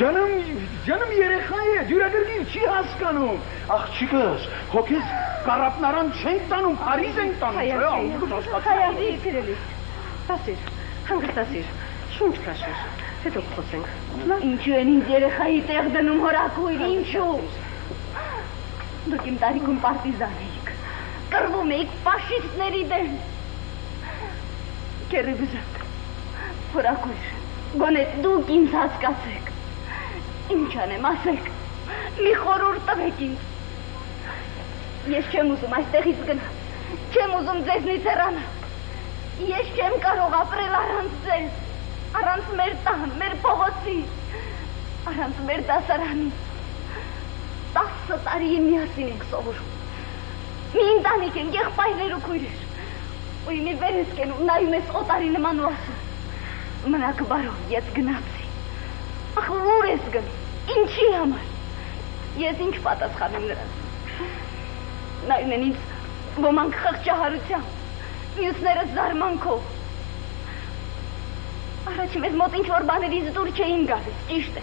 Ջանım երեխա է, դյուրագրգիռ չի հասկանում։ Աղջիկս, հո քեզ կարապնարան չենք տանում, Փարիզ ենք տանում, չէ՞։ Հայացի սիրելիս։ Տասիր, հանգստասիր, շունչ քաշիր, հետո խոսենք։ Ինչու են ինձ երեխայի տեղ դնում հորակույր, ինչու։ Դուք իմ տարիքում պարտիզան էիք, կռվում էիք ֆաշիստների դեմ։ Կերեբզակ, հորակույր, գոնե դուք ինձ հասկացեք։ Ինչ անեմ, ասեք, մի խորհուրդ տվեք ինձ։ Ես չեմ ուզում այստեղից գնալ, չեմ ուզում ձեզնից հեռանալ։ Ես չեմ կարող ապրել առանց ձեզ, առանց մեր տան, մեր փողոցի, առանց մեր դասարանի։ 10 տարի միասին ենք սովորում։ Մի ընտանիք ենք, եղբայրներ ու քույրեր։ Ու իմի վեր ես կենում, նայում ես օտարի նման ու ասում։ Մնաք բարով, ես գնացի։ Ախր ուր ես գնում, ինչի համար։ Ես ինչ պատասխանեմ նրանց։ Նայում են ինձ ոմանք խղճահարությամբ, մյուսները զարմանքով։ Առաջ մեզ մոտ ինչ-որ բաներից դուր չէին գալիս, ճիշտ է։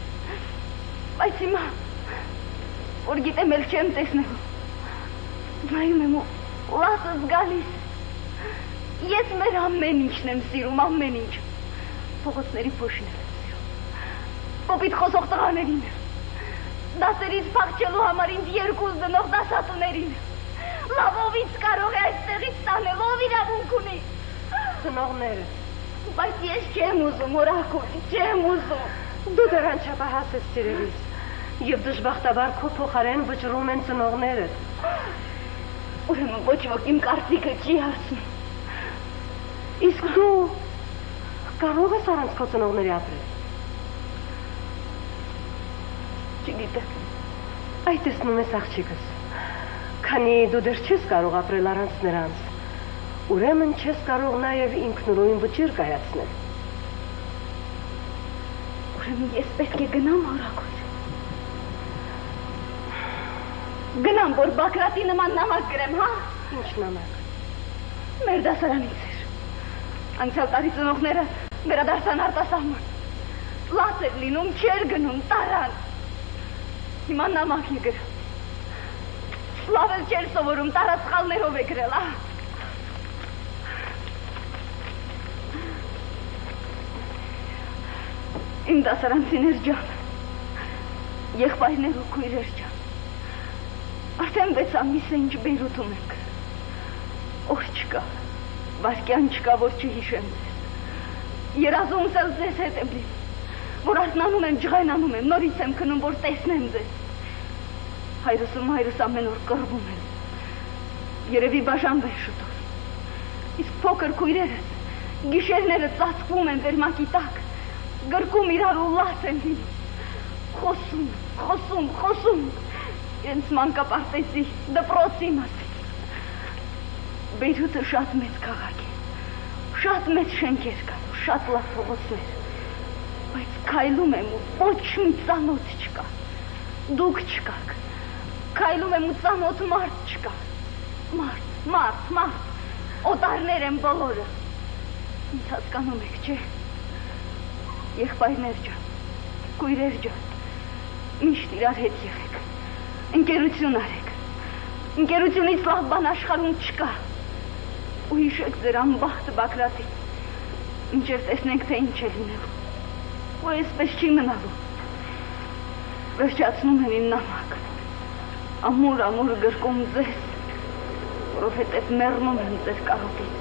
Բայց հիմա, որ գիտեմ էլ չեմ տեսնելու, նայում եմ ու լացս գալիս։ Ես մեր ամեն ինչն եմ սիրում, ամեն ինչ։ Փողոցների փոշին եմ սիրում, կոպիտ խոսող տղաներին, դասերից փախչելու համար ինձ երկուս դնող դասատուներին։ Լավովից կարող է այստեղից տանել, ով իրավունք ունի։ Ծնողները։ Բայց ես չեմ ուզում, օրակույր, չեմ ուզում։ Դու դեռ անչափահաս ես սիրելիս, և դժբախտաբար քո փոխարեն վճռում են ծնողներդ։ Ուրեմն ոչ ոք իմ կարծիքը չի հարցնում։ Իսկ դու կարող ես առանց քո ծնողների ապրել։ Չգիտեմ։ Այդ տեսնում ես աղջիկս, քանի դու դեռ չես կարող ապրել առանց նրանց, ուրեմն չես կարող նաև ինքնուրույն վճիռ կայացնել։ Ուրեմն ես պետք է գնամ հորակույր։ Գնամ, որ Բակրատի նման նամակ գրեմ, հա։ Ինչ նամակ։ Մեր դասարանից էր։ Անցյալ տարի ծնողները վերադարձան արտասահման։ Լաց էր լինում, չէր գնում, տարան։ Հիմա նամակ է գրում։ Լավ էլ չէր սովորում, տարածխալներով է գրել, ահ։ Իմ դասարանցիներ ջան, եղբայրներ ու քույրեր ջան, արդեն 6 ամիս է ինչ Բեյրութում ենք։ Օր չկա, վայրկյան չկա, որ չհիշեմ ձեզ։ Երազումս էլ ձեզ հետ եմ լինում, որ արթնանում եմ, ջղայնանում եմ, նորից եմ քնում, որ տեսնեմ ձեզ։ Հայրս ու մայրս ամեն օր կռվում են, երևի բաժանվեն շուտով։ Իսկ փոքր քույրերս գիշերները ծածկվում են վերմակի տակ, գրկում իրար ու լաց են լինում, խոսում, իրենց մանկապարտեզի, դպրոցի մասին։ Բեյրութը շատ մեծ քաղաք է, շատ մեծ շենքեր կան, շատ լավ փողոցներ, բայց քայլում եմ ու ոչ մի ծանոթ չկա, դուք չկաք, քայլում եմ ու ծանոթ մարդ չկա, մարդ, օտարներ են բոլորը, ինձ հասկանում եք, չէ՞։ Եղբայրներ ջան, քույրեր ջան, միշտ իրար հետ եղեք, ընկերություն արեք, ընկերությունից լավ բան աշխարհում չկա, ու հիշեք ձեր անբախտ Բակրատին, մինչև տեսնենք, թե ինչ է լինելու։ ու այսպես չի մնալու։ Վերջացնում եմ իմ նամակ, ամուր գրկում ձեզ, որովհետև մեռնում եմ ձեր կարոտից,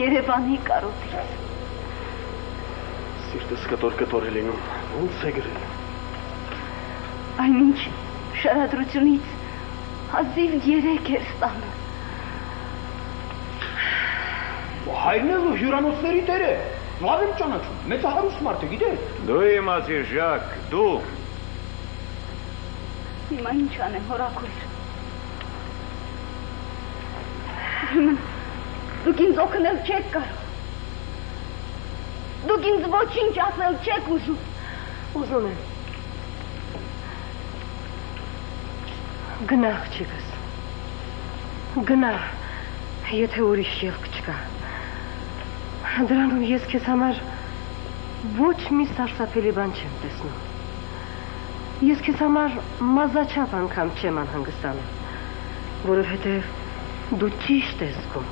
Երևանի կարոտից։ Սիրտս կտոր է լինում, ոնց է գրել։ Այնինչ շարադրությունից հազիվ 3 էր ստանում։ Հայրն էլ հյուրանոցների տեր է, լավ եմ ճանաչում, մեծահարուստ մարդ է, գիտես։ Դու իմացիր, Ժակ, դու։ Հիմա ինչ անեմ, հորաքույր։ Դուք ինձ օգնել չեք կարող։ Դուք ինձ ոչինչ ասել չեք ուզում։ Ուզում եմ։ Գնա, աղջիկս։ Գնա, եթե ուրիշ ելք չկա։ Դրանում ես քեզ համար ոչ մի սարսափելի բան չեմ տեսնում։ Ես քեզ համար մազաչափ անգամ չեմ անհանգստանում, որովհետև դու ճիշտ ես զգում,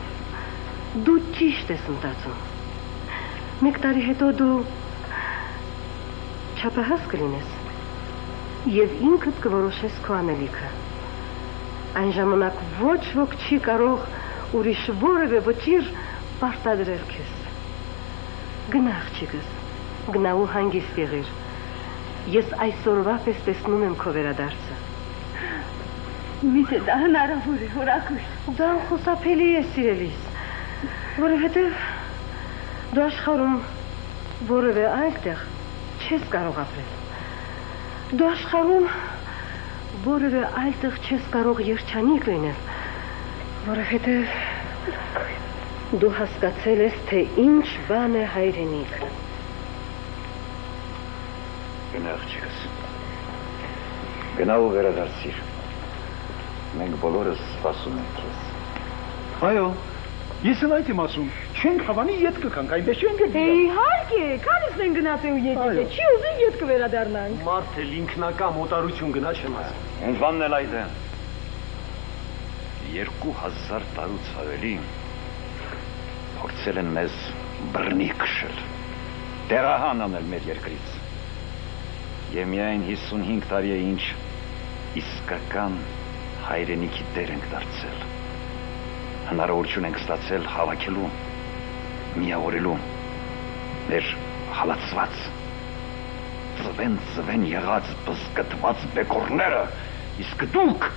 դու ճիշտ ես մտածում։ 1 տարի հետո դու չափահաս կլինես և ինքդ կորոշես քո անելիքը։ Այն ժամանակ ոչ ոք չի կարող ուրիշ որևէ վճիռ պարտադրել քեզ։ Գնա, աղջիկս, գնա ու հանգիստ եղիր։ Ես այսօրվա պես տեսնում եմ քո վերադարձը։ Միթե դա հնարավոր է, հորաքույր։ Դա անխուսափելի է, սիրելիս, որովհետև դու աշխարհում որևէ այլտեղ չես կարող ապրել։ Դու աշխարհում որևէ այլտեղ չես կարող երջանիկ լինել, որովհետև դու հասկացել ես, թե ինչ բան է հայրենիքը։ Գնա, աղջիկս, գնա ու վերադարձիր, մենք բոլորս սպասում ենք քեզ։ Այո, ես էլ այդ եմ ասում, չենք հավանի ետ կգանք, այնպես չենք գնա։ Իհարկե, քանիսն են գնացել ու ետ եկել, չի ուզում ետ կվերադառնանք։ Մարդ էլ ինքնակամ օտարություն գնա չեմ ասում։ Հենց բանն էլ այդ է։ 2000 տարուց ավելի փորձել են մեզ բռնի քշել, դերահան անել մեր երկրից։ Եվ միայն 55 տարի է ինչ իսկական հայրենիքի դեր ենք դարձել։ Հնարավորություն ենք ստացել հավաքելու, միավորելու մեր հալածված, ծվեն եղած բզկտված բեկորները, իսկ դուք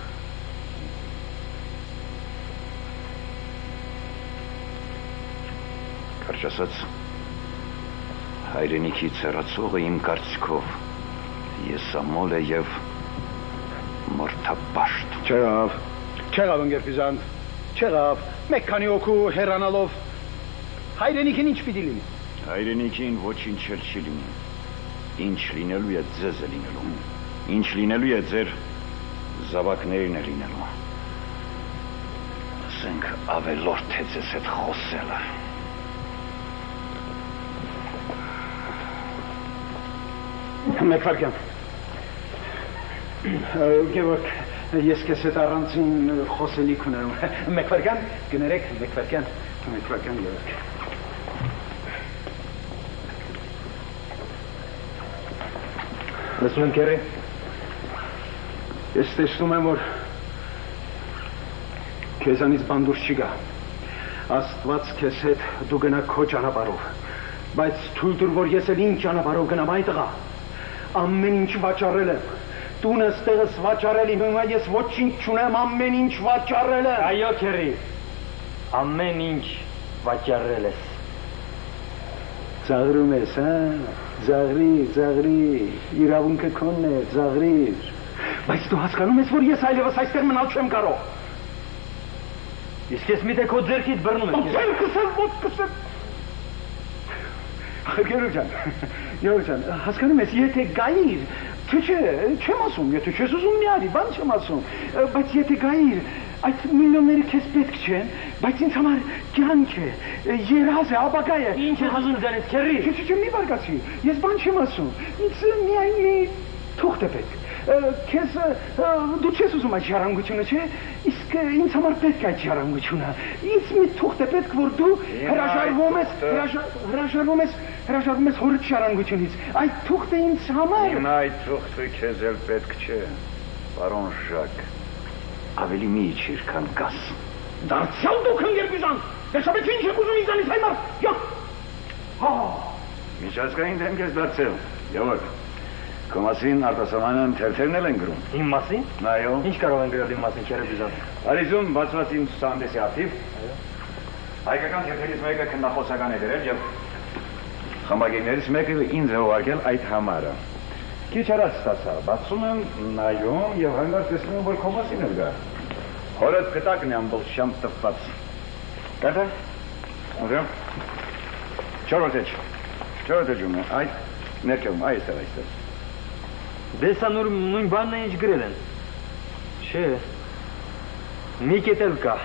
կարճ ասած, հայրենիքի ցերացողը իմ կարծիքով եսամոլ է և մորթապաշտ։ Չեղավ ընկերպիզանտ, չեղավ, մեկ քանի օքու հեռանալով, հայրենիքին ինչ պիտի լինի։ Հայրենիքին ոչինչ էլ չի լինի, ինչ լինելու է ձեզ է լինելու, ինչ լինելու է ձեր զավակներին է լինելու։ Ասենք ավելորդ է ձեզ հետ խոսելը։ Մեկ վարկյան։ Գևորգ, ես քեզ հետ առանցին խոսելիք ունեմ։ Մեկ վարկյան, գներեք, մեկ վարկյան, Գևորգ։ Լսում եմ, կերի, ես տեսնում եմ, որ քեզանից բան դուրս չի գա։ Աստված քեզ հետ դու գնա քո ճանապարհով, բայց թույլ տուր, որ ես էլ իմ ճանապարհով գնամ այդ տղա։ Ամեն ինչ վաճառել եմ, տունս տեղս վաճառել եմ, հիմա ես ոչինչ չունեմ, ամեն ինչ վաճառել եմ։ Այո, քերի, ամեն ինչ վաճառել ես։ Ծաղրում ես, հա, ծաղրիր, իրավունքը քոնն է, ծաղրիր։ Բայց դու հասկանում ես, որ ես այլևս այստեղ մնալ չեմ կարող։ Իսկ ես միտե քո ձեռքից բռնում եմ։ Ձեռքս էլ ոտքս էլ։ Գերոջ ջան, հասկանում ես, եթե գայիր, թե չեմ ասում, եթե չես ուզում մի արի, բան չեմ ասում, բայց եթե գայիր, այդ միլիոնները քեզ պետք չեն, բայց ինձ համար կյանք է, երազ է, ապագա է։ Ինչ ես ուզում ձանից, քերի։ Չէ, մի բարգացի, ես բան չեմ ասում, ինձ միայն մի թուղթ է պետք։ Քեզ դու չես ուզում այդ ժառանգությունը, չէ՞։ Իսկ ինձ համար պետք է այդ ժառանգությունը։ Ինձ մի թուղթ է պետք, որ դու հրաժարվում ես հորդ ժառանգությունից։ Այդ թուղթը ինձ համար։ Հիմա այդ թուղթը քեզ էլ պետք չէ, պարոն Ժակ։ Ավելի մի իջիր, քան կաս։ Դարձյալ դուք ընկերբյուժան։ Տեսաբեք ինչ եք ուզում ինձանից համար։ Յոկ։ Միջազգային դեմ ես դարձել։ Յոկ։ Քո մասին արտասահմանյան թերթերն էլ են գրում։ Իմ մասին։ Այո։ Ինչ կարող են գրել իմ մասին, Քերեբյուժան։ Արիզում բացված իմ ցուցահանդեսի արդիվ։ Հայկական թերթերից մեկը քննախոսական է դրել եւ խմբագիրներից մեկը ինձ է ուղարկել այդ համարը։ Քիչ առաջ ստացա, բացում եմ, նայում եւ հանգարց տեսնում որ քո մասին էլ գա։ Հորդ կտակն է ամբողջությամբ տպված։ Կատա։ Ուրեմն։ Չորոտ էջում է, այդ ներքևում, այստեղ։ Դեսանուր նույն բանն է ինչ գրել են։ Չէ։ Մի կետ էլ կա։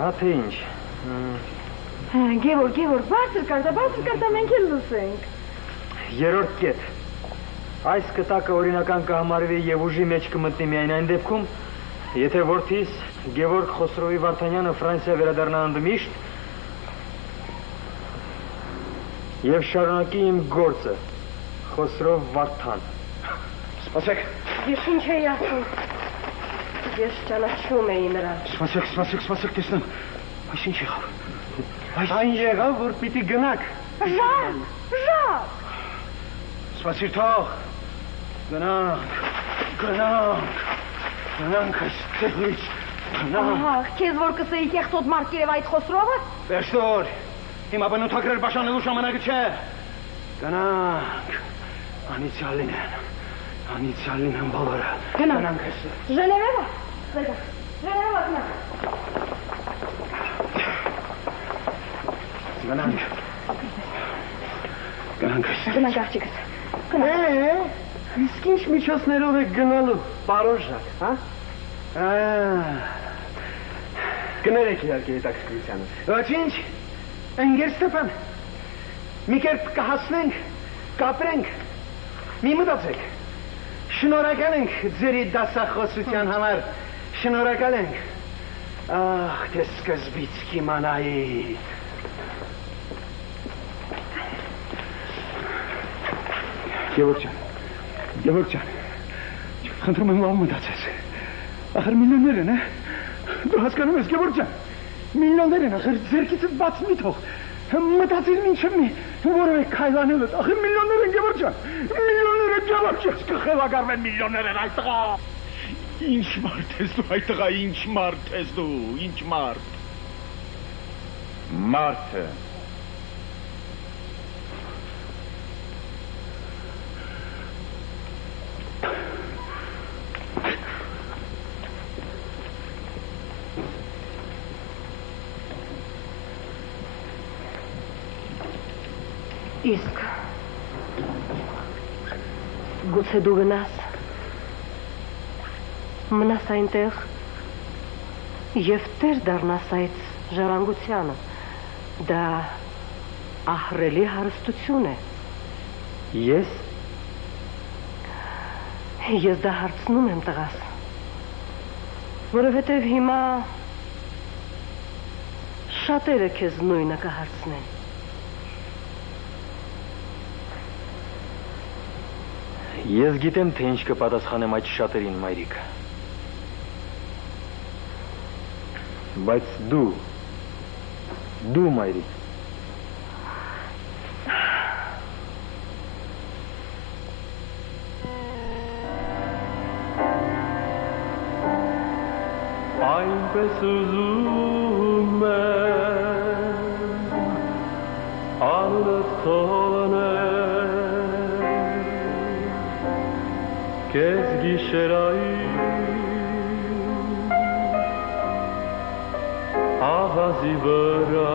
Ահա թե ինչ։ Գևորգ, բարձր կարտա, մենք էլ լսենք։ Երրորդ կետ։ Այս կտակը օրինական կհամարվի եւ ուժի մեջ կմտնի միայն այն դեպքում, եթե որդիս Գևորգ Խոսրովի Վարդանյանը Ֆրանսիա վերադառնա ընդմիշտ եւ շարունակի իմ գործը, Խոսրով Վարդան։ Սպասեք։ Ես ինչ էի ասում։ Ես ճանաչում էի նրան։ Սպասեք, տեսնեմ։ Այս ինչ եղավ։ Այն եղավ, որ պիտի գնաք։ Ժակ։ Սպասիր թող։ Գնանք այստեղից։ Ահ, քեզ որ կսեի կեղտոտ մարդ եւ այդ Խոսրովը։ Վերջտոր։ Հիմա բնութագրեր բաշանելու ժամանակը չէ։ Գնանք։ Անիցիալին են բոլորը։ Գնանք այստեղ։ Ժենևա։ Գնանք այստեղ։ Գնանք աղջիկս։ Իսկ ինչ միջոցներով եք գնալու, պարոն Ժակ, հա? Կներեք իհարկե հետաքրքրությանը։ Ոչինչ, ընկեր Ստեփան, մի կերպ կհասնենք, կապրենք, մի մտածեք, շնորհակալ ենք ձերի դասախոսության համար, շնորհակալ ենք, ախ, թե սկզբից կիմանայի։ Գևորգ ջան, խնդրում եմ լավ մտածես, ախր միլիոններ են, դու հասկանում ես, Գևորգ ջան, միլիոններ են, ախր ձերքիցդ բաց մի թող, մտածիր մինչև մի որևէ քայլանելդ, ախր միլիոններ են, Գևորգ ջան, կխելագարվեն միլիոններ են այդ տղա։ Ինչ մարդ ես դու այդ տղա, ինչ մարդ ես դու, ինչ մարդ։ Մարդը։ Իսկ գուցե դու գնաս, մնաս այնտեղ եւ տեր դառնաս այդ ժառանգությանը, դա ահռելի հարստություն է։ Ես դա հարցնում եմ տղաս, որովհետեւ հիմա շատերը քեզ նույնը կհարցնեն։ Ես գիտեմ, թե ինչ կպատասխանեմ այդ շատերին, մայրիկ։ Բայց դու մայրիկ։ Այնպես ուզում եմ անունդ թողնել քեզ գիշերային աղազի վրա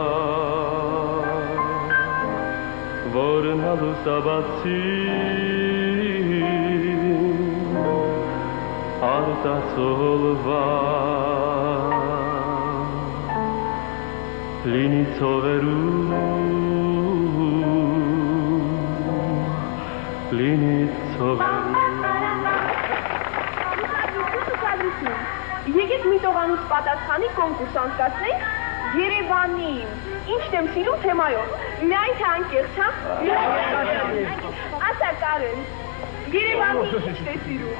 որն հալուսաբացի արտացոլվա լինի ծովերում լինի ծովերում ուշադրություն։ Եկեք մի տողանուց պատասխանի կոնկուրս անցկացնենք Երևանի ինչն եմ սիրում թեմայով։ Միայն թե անկեղծ, հա։ Ասա Կարեն, Երևանի ինչն է սիրում։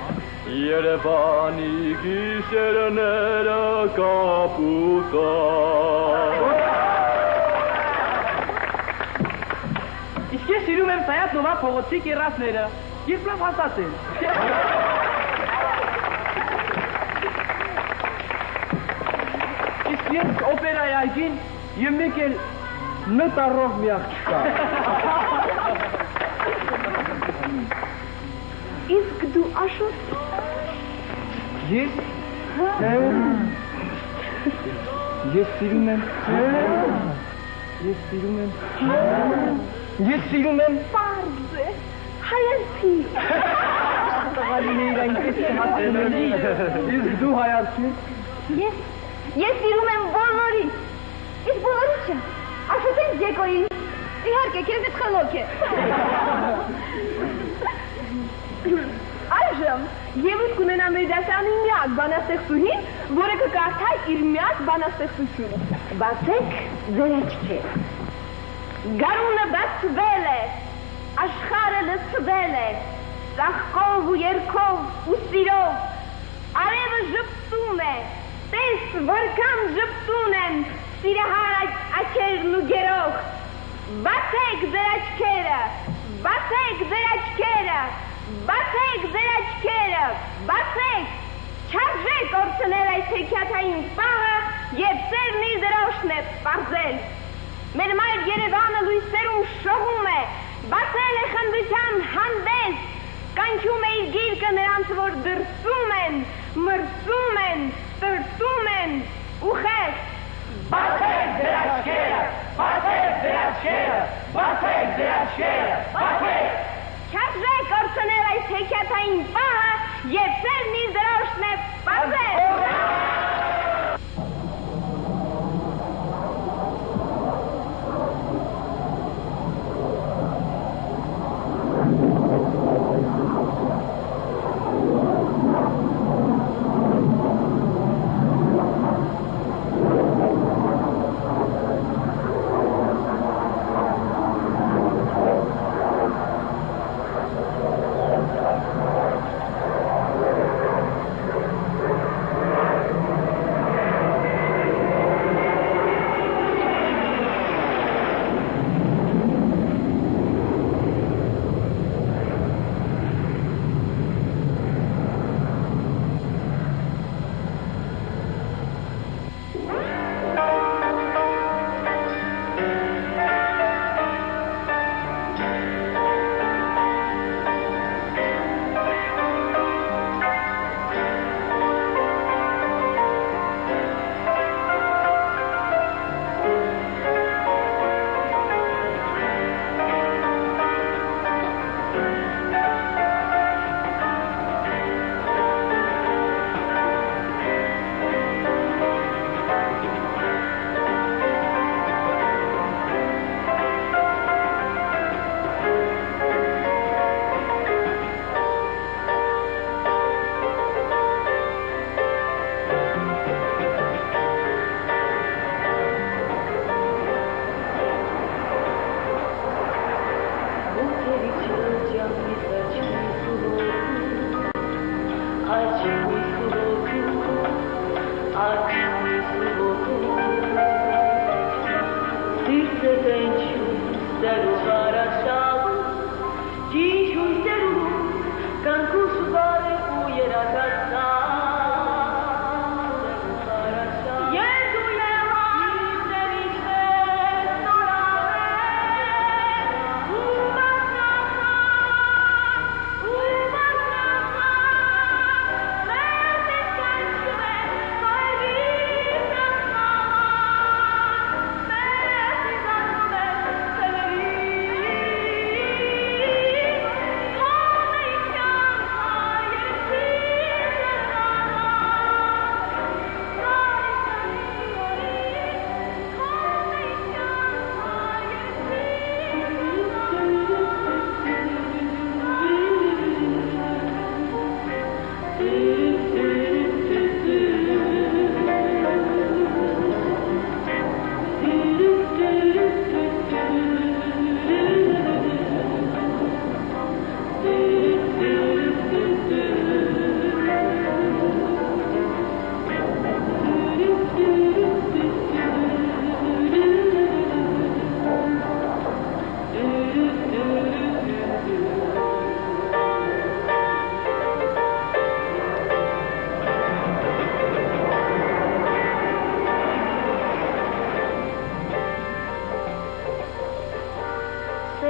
Երևանի գիշերները կապուկան Իսկ ես սիրում եմ Սայաթ Նովա փողոցի կերասները։ Երբ լավ հասած են։ Իսկ ես օպերայի այգին եւ մեկ էլ նտարով մի աղջկա։ Իսկ դու Աշոտ։ Ես Ես սիրում եմ Ես սիրում եմ Պարզ է, հայացի։ Տղալիներ այնպես հացնելի։ Իսկ դու հայացի։ Ես սիրում եմ բոլորին։ Իսկ բոլորի չէ։ Աշոտեն Ձեկոյին։ Իհարկե, քեզից խելոք է։ Այժմ ելույթ կունենա մեր դասարանի միակ բանաստեղծուհին, որը կկարդա իր միակ բանաստեղծությունը։ Բացեք ձեր աչքերը։ Գարունը բացվել է, աշխարհը լցվել է, ծաղկով ու երգով ու սիրով, արևը ժպտում է, տես որքան ժպտուն են սիրահար աչքերն ու գերող։ Բացեք ձեր աչքերը, բացեք ձեր աչքերը, բացեք ձեր աչքերը, բացեք, չարժե կորցնել այս հեքիաթային պահը և սերն իր դրոշն է պարզել։ Մեր մայր Երևանը լույսերում շողում է, բացել է խնդության հանդես, կանչում է իր գիրկը նրանց, որ դրսում են, մրցում են, տրտում են ու խեղճ։ Բացեք ձեր աչքերը, բացեք ձեր աչքերը, բացեք ձեր աչքերը, բացեք։ Չարժե կորցնել այս հեքիաթային պահը և սերն իր դրոշն է պարզել։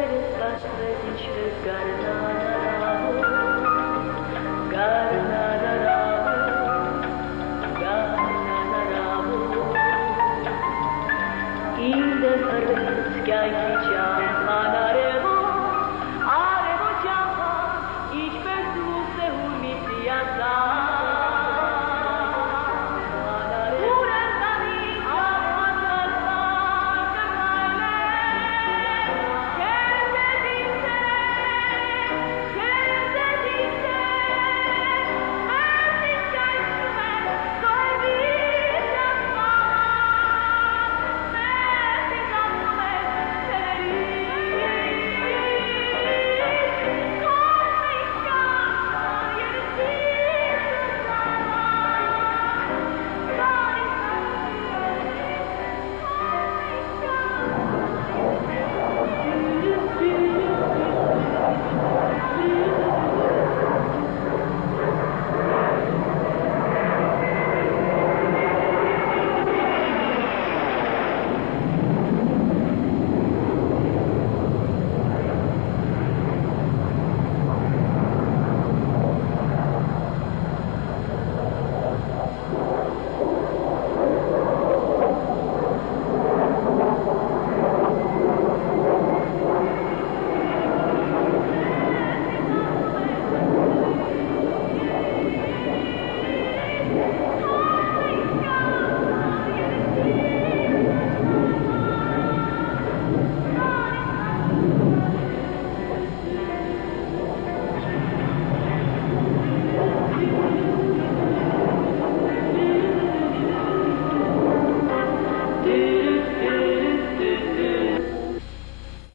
Սերս կասրեց ինչ վեր գարնանարավոր, գար